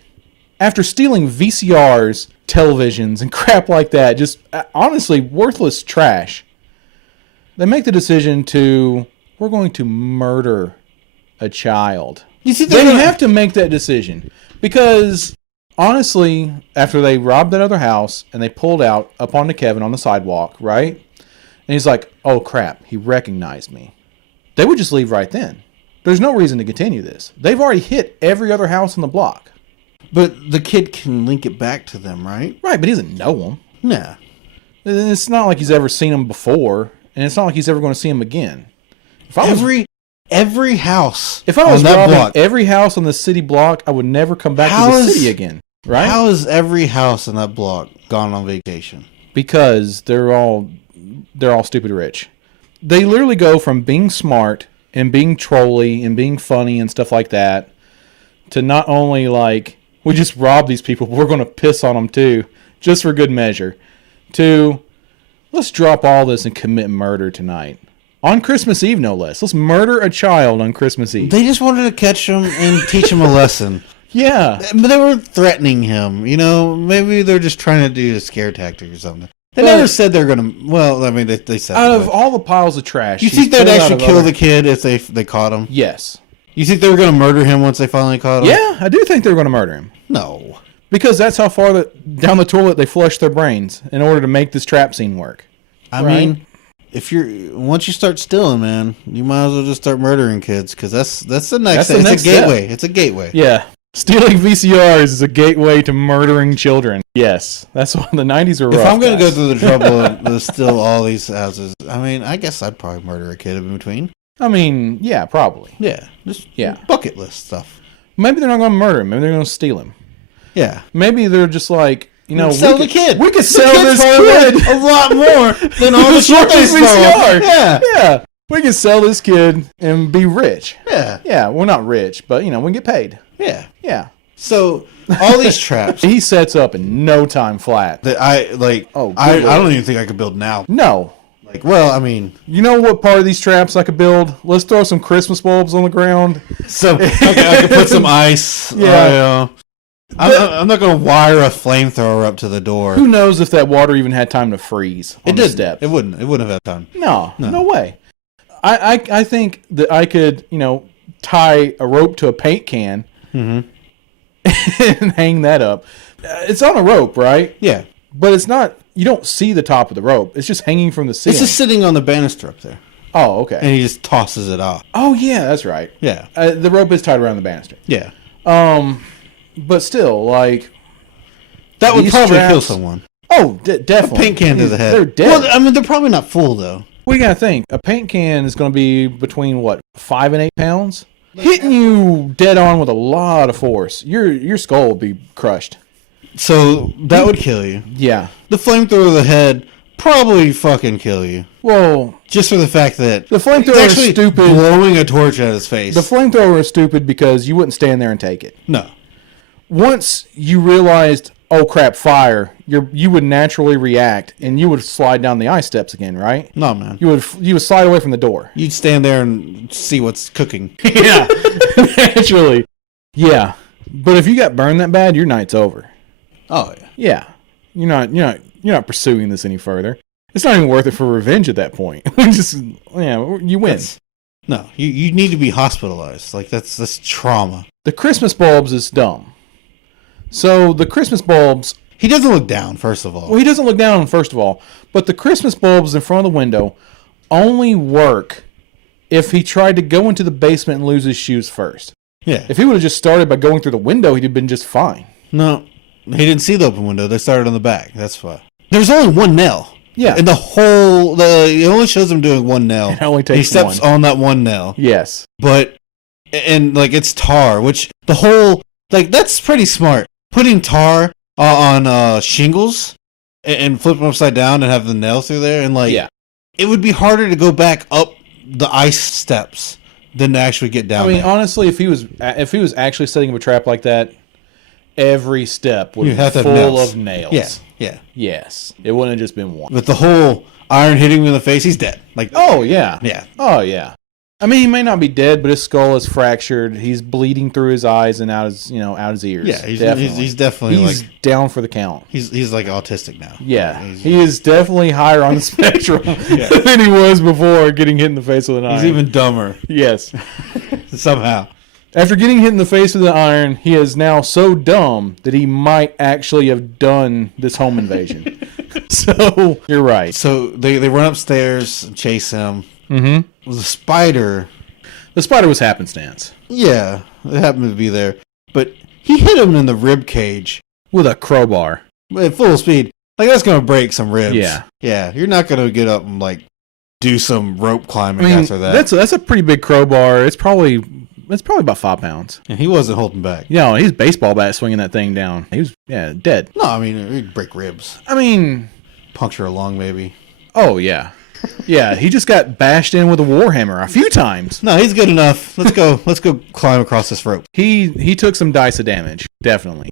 after stealing VCRs, televisions, and crap like that, just honestly worthless trash, they make the decision we're going to murder a child. You see, they have to make that decision because, honestly, after they robbed that other house and they pulled out up onto Kevin on the sidewalk, right? And he's like, oh crap, he recognized me. They would just leave right then. There's no reason to continue this. They've already hit every other house on the block. But the kid can link it back to them, right? Right, but he doesn't know them. Nah. It's not like he's ever seen them before, and it's not like he's ever going to see them again. Every house. If I was robbing every house on the city block, I would never come back to the city again. Right? How is every house in that block gone on vacation? Because they're all stupid rich. They literally go from being smart and being trolly and being funny and stuff like that to not only like, we just rob these people, but we're going to piss on them too, just for good measure, to let's drop all this and commit murder tonight. On Christmas Eve, no less. Let's murder a child on Christmas Eve. They just wanted to catch him and teach him a lesson. Yeah. But they were threatening him. Maybe they're just trying to do a scare tactic or something. They never said they're going to... Well, I mean, they said... Out of all the piles of trash... You think they'd actually kill the kid if they caught him? Yes. You think they were going to murder him once they finally caught him? Yeah, I do think they were going to murder him. No. Because that's how far down the toilet they flush their brains in order to make this trap scene work. I mean... Once you start stealing, man, you might as well just start murdering kids, because that's the next step. It's a gateway. It's a gateway. Yeah. Stealing VCRs is a gateway to murdering children. Yes. That's why the 90s were rough. If I'm going to go through the trouble to steal all these houses, I mean, I guess I'd probably murder a kid in between. I mean, yeah, probably. Yeah. Just bucket list stuff. Maybe they're not going to murder him. Maybe they're going to steal him. Yeah. Maybe they're just like... sell the kid. We could sell this kid a lot more than all the shit they stole. Yeah. We can sell this kid and be rich. Yeah. Yeah, we're not rich, but, we can get paid. Yeah. Yeah. So, all these traps. He sets up in no time flat. That I don't even think I could build now. No. I mean. You know what part of these traps I could build? Let's throw some Christmas bulbs on the ground. So, I could put some ice. Yeah. I'm not going to wire a flamethrower up to the door. Who knows if that water even had time to freeze on the steps. It wouldn't have had time. No way. I think that I could, tie a rope to a paint can and hang that up. It's on a rope, right? Yeah. But it's not, you don't see the top of the rope. It's just hanging from the ceiling. It's just sitting on the banister up there. Oh, okay. And he just tosses it off. Oh, yeah, that's right. Yeah. The rope is tied around the banister. Yeah. But still, that would probably kill someone. Oh, definitely. A paint can to the head. They're dead. Well, I mean, they're probably not full, though. What do you got to think? A paint can is going to be between, 5 and 8 pounds? Hitting you dead on with a lot of force. Your skull will be crushed. So, that would kill you. Yeah. The flamethrower to the head probably fucking kill you. Well, just for the fact that the flamethrower is stupid. Blowing a torch at his face. The flamethrower is stupid because you wouldn't stand there and take it. No. Once you realized, oh crap, fire, you would naturally react and you would slide down the ice steps again, right? No, man. You would slide away from the door. You'd stand there and see what's cooking. Yeah. Naturally. Yeah. But if you got burned that bad, your night's over. Oh yeah. Yeah. You're not pursuing this any further. It's not even worth it for revenge at that point. You win. No, you need to be hospitalized. That's trauma. The Christmas bulbs is dumb. So the Christmas bulbs... He doesn't look down, first of all. Well, he doesn't look down, first of all. But the Christmas bulbs in front of the window only work if he tried to go into the basement and lose his shoes first. Yeah. If he would have just started by going through the window, he'd have been just fine. No, he didn't see the open window. They started on the back. That's why. There's only one nail. Yeah. And it only shows him doing one nail. It only takes he steps on that one nail. Yes. But, it's tar, which the whole, that's pretty smart. Putting tar on shingles and flip them upside down and have the nail through there. And, it would be harder to go back up the ice steps than to actually get down there. Honestly, if he was actually setting up a trap like that, every step would be full of nails. Yeah. Yes. It wouldn't have just been one. With the whole iron hitting him in the face, he's dead. Oh, yeah. Yeah. Oh, yeah. I mean, he may not be dead, but his skull is fractured. He's bleeding through his eyes and out his ears. Yeah, he's definitely down for the count. He's autistic now. Yeah, he is definitely higher on the spectrum than he was before getting hit in the face with an iron. He's even dumber. Yes. Somehow. After getting hit in the face with an iron, he is now so dumb that he might actually have done this home invasion. So, you're right. So, they run upstairs and chase him. Mm-hmm. The spider was happenstance. Yeah, it happened to be there. But he hit him in the rib cage. With a crowbar. At full speed. That's going to break some ribs. Yeah. Yeah, you're not going to get up and, do some rope climbing after that. That's a pretty big crowbar. It's probably about 5 pounds. And he wasn't holding back. Yeah, he's baseball bat swinging that thing down. He was, dead. No, I mean, he'd break ribs. Puncture a lung, maybe. Oh, yeah. Yeah, he just got bashed in with a warhammer a few times. No, he's good enough. Let's go climb across this rope. He took some dice of damage, definitely.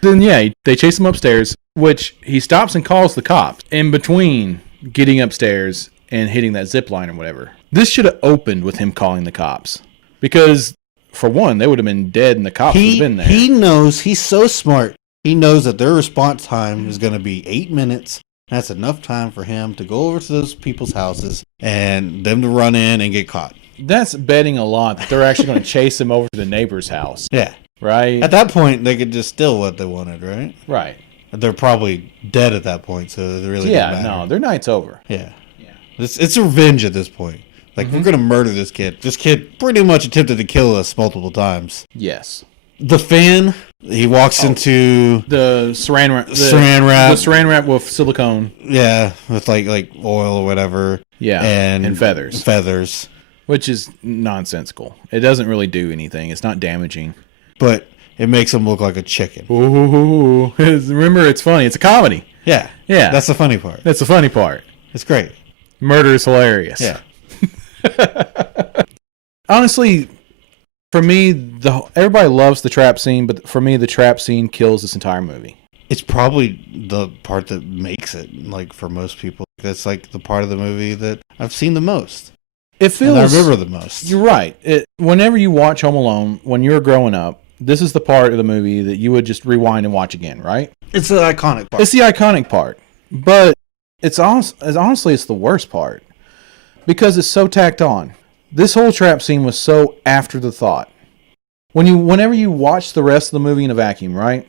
Then, they chase him upstairs, which he stops and calls the cops. In between getting upstairs and hitting that zip line or whatever. This should have opened with him calling the cops. Because, for one, they would have been dead and the cops would have been there. He knows, he's so smart. He knows that their response time is going to be 8 minutes. That's enough time for him to go over to those people's houses and them to run in and get caught. That's betting a lot that they're actually going to chase him over to the neighbor's house. Yeah. Right? At that point, they could just steal what they wanted, right? Right. They're probably dead at that point, so it really doesn't matter. No, their night's over. Yeah. It's revenge at this point. Like, we're going to murder this kid. This kid pretty much attempted to kill us multiple times. Yes. The fan, he walks into... The saran wrap. The saran wrap with silicone. Yeah, with like oil or whatever. Yeah, and feathers. Feathers. Which is nonsensical. It doesn't really do anything. It's not damaging. But it makes him look like a chicken. Ooh. Remember, it's funny. It's a comedy. Yeah. Yeah. That's the funny part. That's the funny part. It's great. Murder is hilarious. Yeah. Honestly, for me, everybody loves the trap scene, but for me, the trap scene kills this entire movie. It's probably the part that makes it, like, for most people. That's, like, the part of the movie that I've seen the most. It feels... And I remember the most. You're right. Whenever you watch Home Alone, when you're growing up, this is the part of the movie that you would just rewind and watch again, right? It's the iconic part. It's the iconic part. But honestly, it's the worst part. Because it's so tacked on. This whole trap scene was so after the thought. Whenever you watch the rest of the movie in a vacuum, right?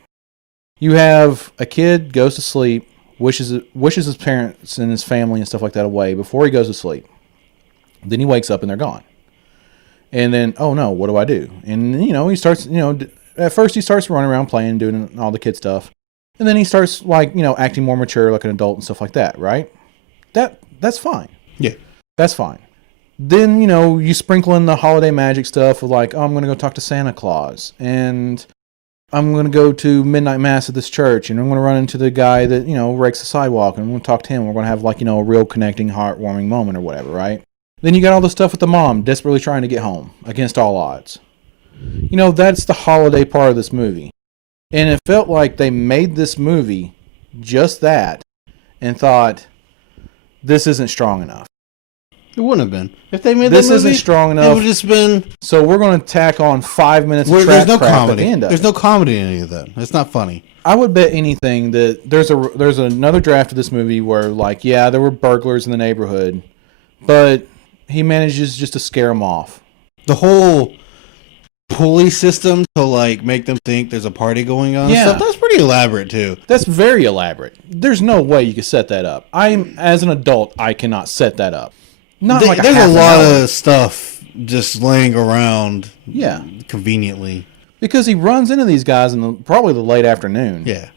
You have a kid goes to sleep, wishes his parents and his family and stuff like that away before he goes to sleep. Then he wakes up and they're gone. And then, oh no, what do I do? And he starts, at first he starts running around playing, doing all the kid stuff. And then he starts acting more mature like an adult and stuff like that, right? That's fine. Yeah. That's fine. Then, you sprinkle in the holiday magic stuff of like, oh, I'm going to go talk to Santa Claus. And I'm going to go to midnight mass at this church. And I'm going to run into the guy that, rakes the sidewalk. And I'm going to talk to him. We're going to have a real connecting, heartwarming moment or whatever, right? Then you got all the stuff with the mom desperately trying to get home against all odds. That's the holiday part of this movie. And it felt like they made this movie just that and thought, this isn't strong enough. It wouldn't have been. If they made this that movie, isn't strong enough. It would have just been... So we're going to tack on 5 minutes of there's no crap comedy. At the end of there's no comedy in any of that. It's not funny. I would bet anything that there's another draft of this movie where, there were burglars in the neighborhood, but he manages just to scare them off. The whole pulley system to, make them think there's a party going on. Yeah. Stuff, that's pretty elaborate, too. That's very elaborate. There's no way you could set that up. As an adult, I cannot set that up. There's a lot of stuff just laying around. Yeah. Conveniently. Because he runs into these guys in probably the late afternoon. Yeah.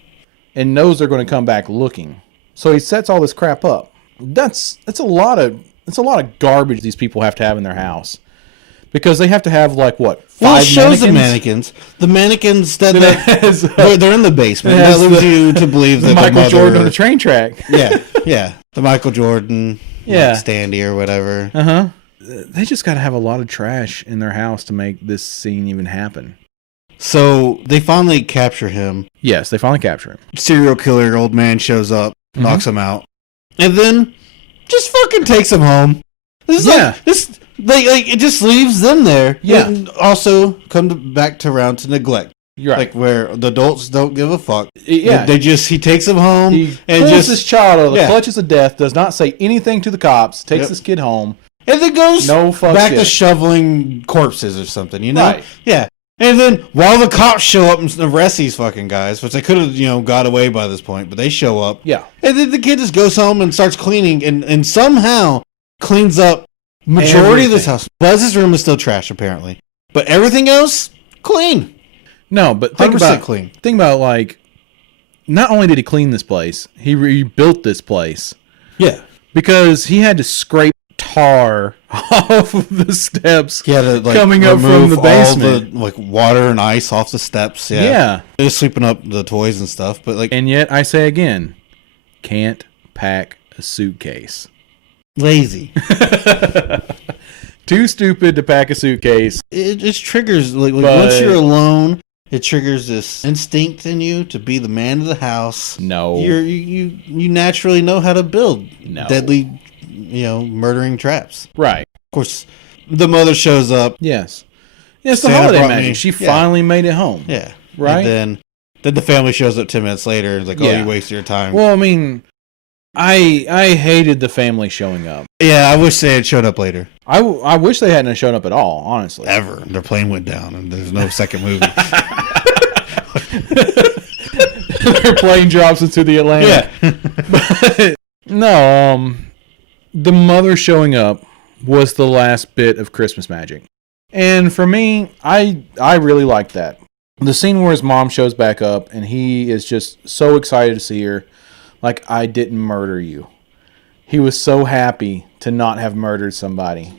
And knows they're going to come back looking. So he sets all this crap up. It's a lot of garbage these people have to have in their house. Because they have to have 5 it shows the mannequins. The mannequins that they're in the basement. That leads you to believe that Michael Jordan on the train track. Yeah. The Michael Jordan standee or whatever. Uh-huh. They just got to have a lot of trash in their house to make this scene even happen. So they finally capture him. Yes, they finally capture him. Serial killer old man shows up, knocks him out, and then just fucking takes him home. It just leaves them there. Yeah. And also come back around to neglect. You're right. Where the adults don't give a fuck. Yeah. He takes him home he and pulls his child out of the clutches of death, does not say anything to the cops, takes this kid home. And then goes back to shoveling corpses or something, Right. Yeah. And then while the cops show up and arrest these fucking guys, which they could have, got away by this point, but they show up. Yeah. And then the kid just goes home and starts cleaning and somehow cleans up majority of this house. Buzz's room is still trash, apparently. But everything else, clean. No, but think about clean. Think about, not only did he clean this place, he rebuilt this place. Yeah. Because he had to scrape tar off of the steps coming up from the basement. All the, water and ice off the steps. Yeah. Just sweeping up the toys and stuff. But and yet, I say again, can't pack a suitcase. Lazy. Too stupid to pack a suitcase. It just triggers, once you're alone, it triggers this instinct in you to be the man of the house. No. You naturally know how to build deadly murdering traps. Right. Of course, the mother shows up. Yes. It's the Santa holiday brought magic. me- She yeah. finally made it home. Yeah. Right? And then the family shows up 10 minutes later and is like, oh, Yeah. you wasted your time. Well, I mean, I hated the family showing up. Yeah, I wish they had showed up later. I wish they hadn't shown up at all, honestly. Ever. Their plane went down and there's no second movie. Their plane drops into the Atlantic. Yeah. But, no, the mother showing up was the last bit of Christmas magic. And for me, I really liked that. The scene where his mom shows back up and he is just so excited to see her, like, I didn't murder you. He was so happy to not have murdered somebody.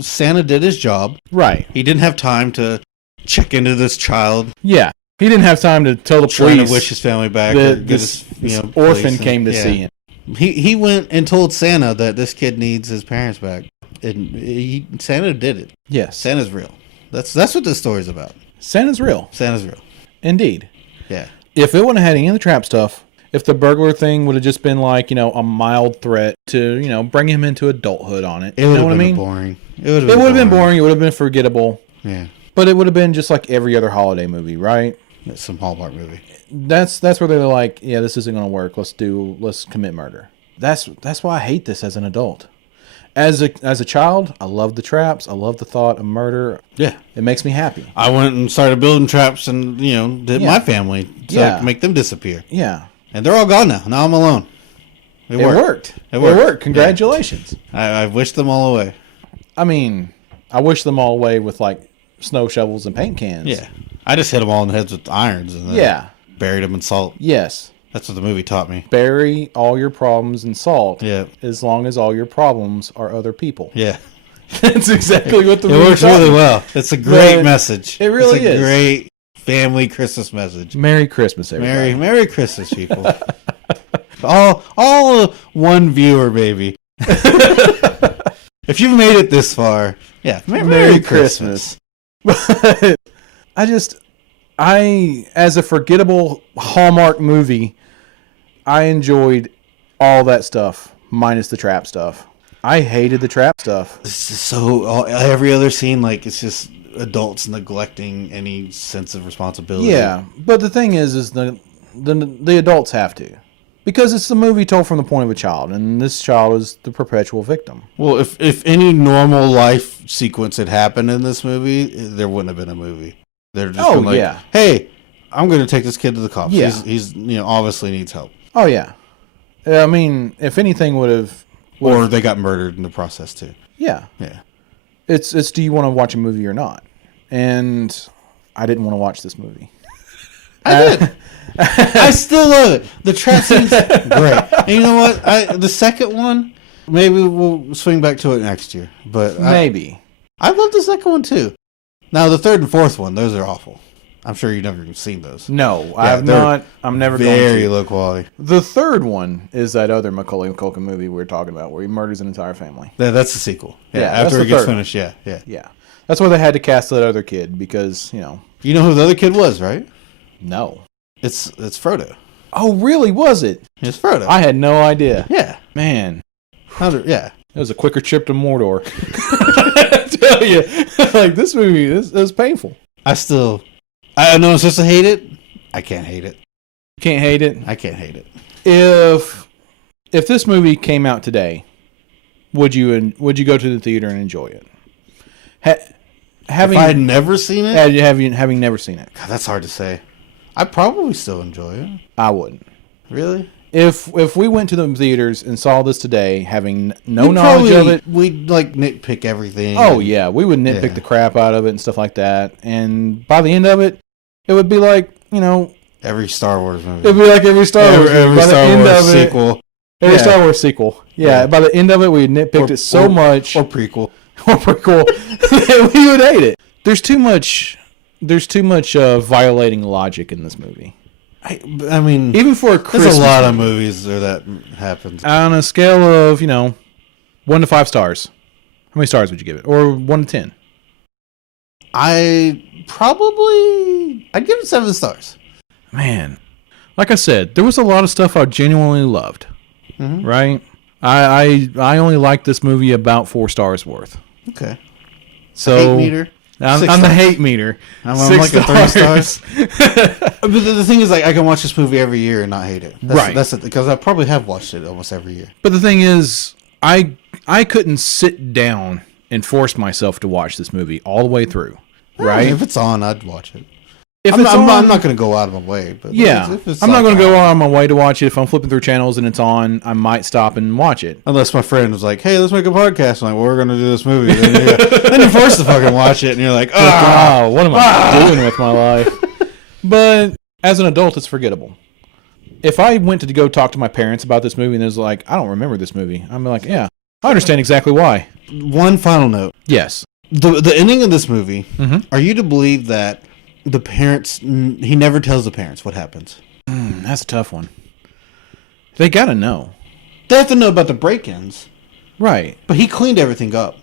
Santa did his job. Right. He didn't have time to check into this child. Yeah. He didn't have time to tell the Trying police to wish his family back. that or get this his, orphan police came to see him. He went and told Santa that this kid needs his parents back. And Santa did it. Yes. Santa's real. That's what this story's about. Santa's real. Santa's real. Indeed. Yeah. If it wouldn't have had any of the trap stuff, if the burglar thing would have just been like, a mild threat to, bring him into adulthood on it. It would have been been boring. It would have been boring. It would have been forgettable. Yeah. But it would have been just like every other holiday movie, right? It's some Hallmark movie. That's where they're like, yeah, this isn't going to work. Let's commit murder. That's why I hate this as an adult. As a child, I love the traps. I love the thought of murder. Yeah. It makes me happy. I went and started building traps and, did my family so I could make them disappear. Yeah. And they're all gone now. Now I'm alone. It worked. It worked. Congratulations. Yeah. I wished them all away. I mean, I wish them all away with like snow shovels and paint cans. Yeah. I just hit them all in the heads with irons and then buried them in salt. Yes. That's what the movie taught me. Bury all your problems in salt. Yeah. As long as all your problems are other people. Yeah. That's exactly what the movie It works taught really me. well. It's a great message. It really it's a is. Great family Christmas message. Merry Christmas, everybody. Merry Christmas, people. all one viewer, baby. If you've made it this far, Merry Christmas. But as a forgettable Hallmark movie, I enjoyed all that stuff, minus the trap stuff. I hated the trap stuff. It's just so every other scene, like it's just adults neglecting any sense of responsibility. Yeah, but the thing is the adults have to, because it's the movie told from the point of a child, and this child is the perpetual victim. Well, if any normal life sequence had happened in this movie, there wouldn't have been a movie. They're just been like, hey, I'm going to take this kid to the cops. Yeah. He's obviously needs help. Oh yeah, I mean, if anything would have. Or they got murdered in the process too. Yeah. Yeah. It's do you want to watch a movie or not? And I didn't want to watch this movie. I did. I still love it. The trap scene's great. And you know what? The second one, maybe we'll swing back to it next year. But maybe. I love the second one too. Now the third and fourth one, those are awful. I'm sure you've never seen those. No, I have not. I'm never going to. Very low quality. The third one is that other Macaulay Culkin movie we were talking about where he murders an entire family. That's the sequel. Yeah, after it gets finished, yeah. That's why they had to cast that other kid because, You know who the other kid was, right? No. It's Frodo. Oh, really? Was it? It's Frodo. I had no idea. Yeah. Man. Yeah. It was a quicker trip to Mordor. I tell you. Like, this movie, it was painful. I know I'm supposed to hate it. I can't hate it. Can't hate it? I can't hate it. If this movie came out today, would you go to the theater and enjoy it? If I had never seen it? Having never seen it. God, that's hard to say. I'd probably still enjoy it. I wouldn't. Really? If we went to the theaters and saw this today, having no knowledge of it, we'd like nitpick everything. Oh yeah, we would nitpick the crap out of it and stuff like that. And by the end of it, it would be like every Star Wars movie. It'd be like every Star Wars movie. Every Star Wars sequel. Every Star Wars sequel. Yeah. By the end of it, we nitpicked it so much. Or prequel. That we would hate it. There's too much violating logic in this movie. I mean, even for a Christmas there's a lot of movies where that happens. On a scale of 1 to 5 stars, how many stars would you give it? Or 1 to 10? I'd give it 7 stars. Man, like I said, there was a lot of stuff I genuinely loved. Mm-hmm. Right? I only like this movie about 4 stars worth. Okay. So hate meter. I'm the hate meter. I'm like a 3 stars. But the thing is, like, I can watch this movie every year and not hate it. That's it, because I probably have watched it almost every year. But the thing is, I couldn't sit down and force myself to watch this movie all the way through. Right? If it's on, I'd watch it. I'm not going to go out of my way. But yeah, if it's I'm not going to go out of my way to watch it. If I'm flipping through channels and it's on, I might stop and watch it. Unless my friend was like, "Hey, let's make a podcast." I'm like, "Well, we're going to do this movie." Then you're forced to fucking watch it, and you're like, "Oh, what am I doing with my life?" But as an adult, it's forgettable. If I went to go talk to my parents about this movie and it was like, "I don't remember this movie," I'm like, "Yeah, I understand exactly why." One final note. Yes. The ending of this movie, Mm-hmm. are you to believe that the parents, he never tells the parents what happens? That's a tough one. They got to know. They have to know about the break-ins. Right. But he cleaned everything up.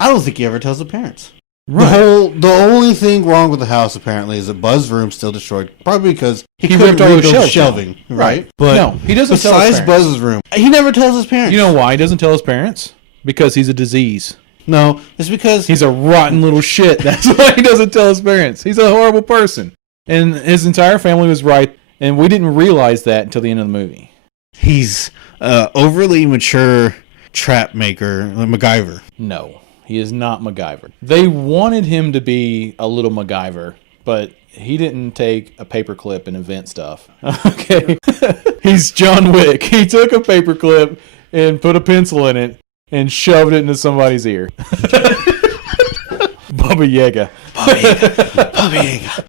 I don't think he ever tells the parents. Right. The only thing wrong with the house, apparently, is that Buzz's room's still destroyed. Probably because he ripped couldn't all the rebuild shelving. Right? But no, he doesn't tell his besides parents. Buzz's room, he never tells his parents. You know why he doesn't tell his parents? Because he's a disease. No, it's because He's a rotten little shit. That's why he doesn't tell his parents. He's a horrible person. And his entire family was right, and we didn't realize that until the end of the movie. he's overly mature trap maker, MacGyver. No, he is not MacGyver. They wanted him to be a little MacGyver, but he didn't take a paperclip and invent stuff. Okay? He's John Wick. He took a paperclip and put a pencil in it and shoved it into somebody's ear. Baba Yaga. Baba Yaga.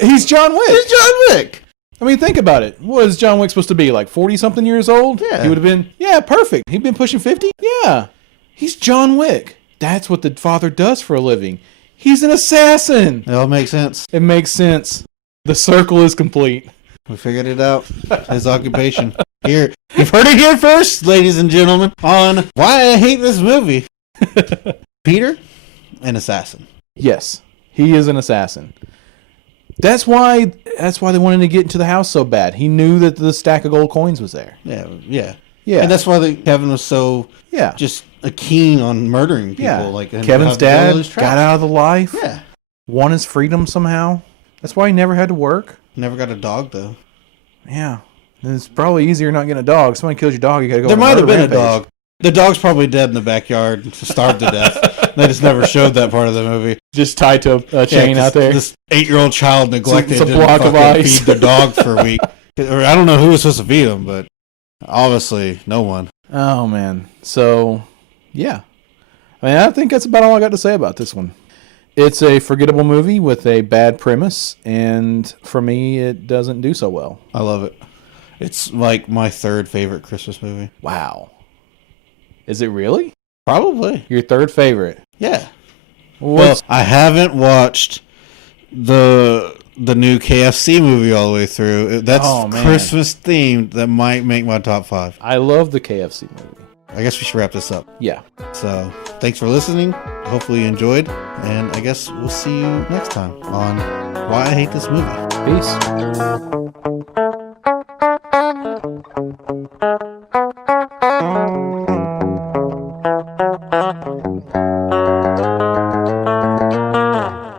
He's John Wick. It's John Wick. I mean, think about it. What is John Wick supposed to be, like 40-something years old? Yeah. He would have been, perfect. He'd been pushing 50? Yeah. He's John Wick. That's what the father does for a living. He's an assassin. It all makes sense. It makes sense. The circle is complete. We figured it out. His occupation. Here. You've heard it here first, ladies and gentlemen, on Why I Hate This Movie. Peter, an assassin. Yes, he is an assassin. That's why they wanted to get into the house so bad. He knew that the stack of gold coins was there. Yeah. Yeah. And that's why Kevin was so Yeah. just keen on murdering people. Yeah. Like and Kevin's how they all dad lose track. got out of the life. Yeah. Won his freedom somehow. That's why he never had to work. Never got a dog though. Yeah. It's probably easier not getting a dog. If somebody kills your dog, you gotta go. There on might have been rampage. a dog. The dog's probably dead in the backyard, starved to death. They just never showed that part of the movie. Just tied to a chain out there. This 8-year-old child neglected Some to block of ice. feed the dog for a week. Or I don't know who was supposed to feed him, but obviously no one. Oh man. So, yeah. I mean, I think that's about all I got to say about this one. It's a forgettable movie with a bad premise, and for me, it doesn't do so well. I love it. It's like my third favorite Christmas movie. Wow. Is it really? Probably. Your third favorite? Yeah. Well, I haven't watched the new KFC movie all the way through. That's Christmas themed. That might make my top 5. I love the KFC movie. I guess we should wrap this up. Yeah. So, thanks for listening. Hopefully you enjoyed. And I guess we'll see you next time on Why I Hate This Movie. Peace.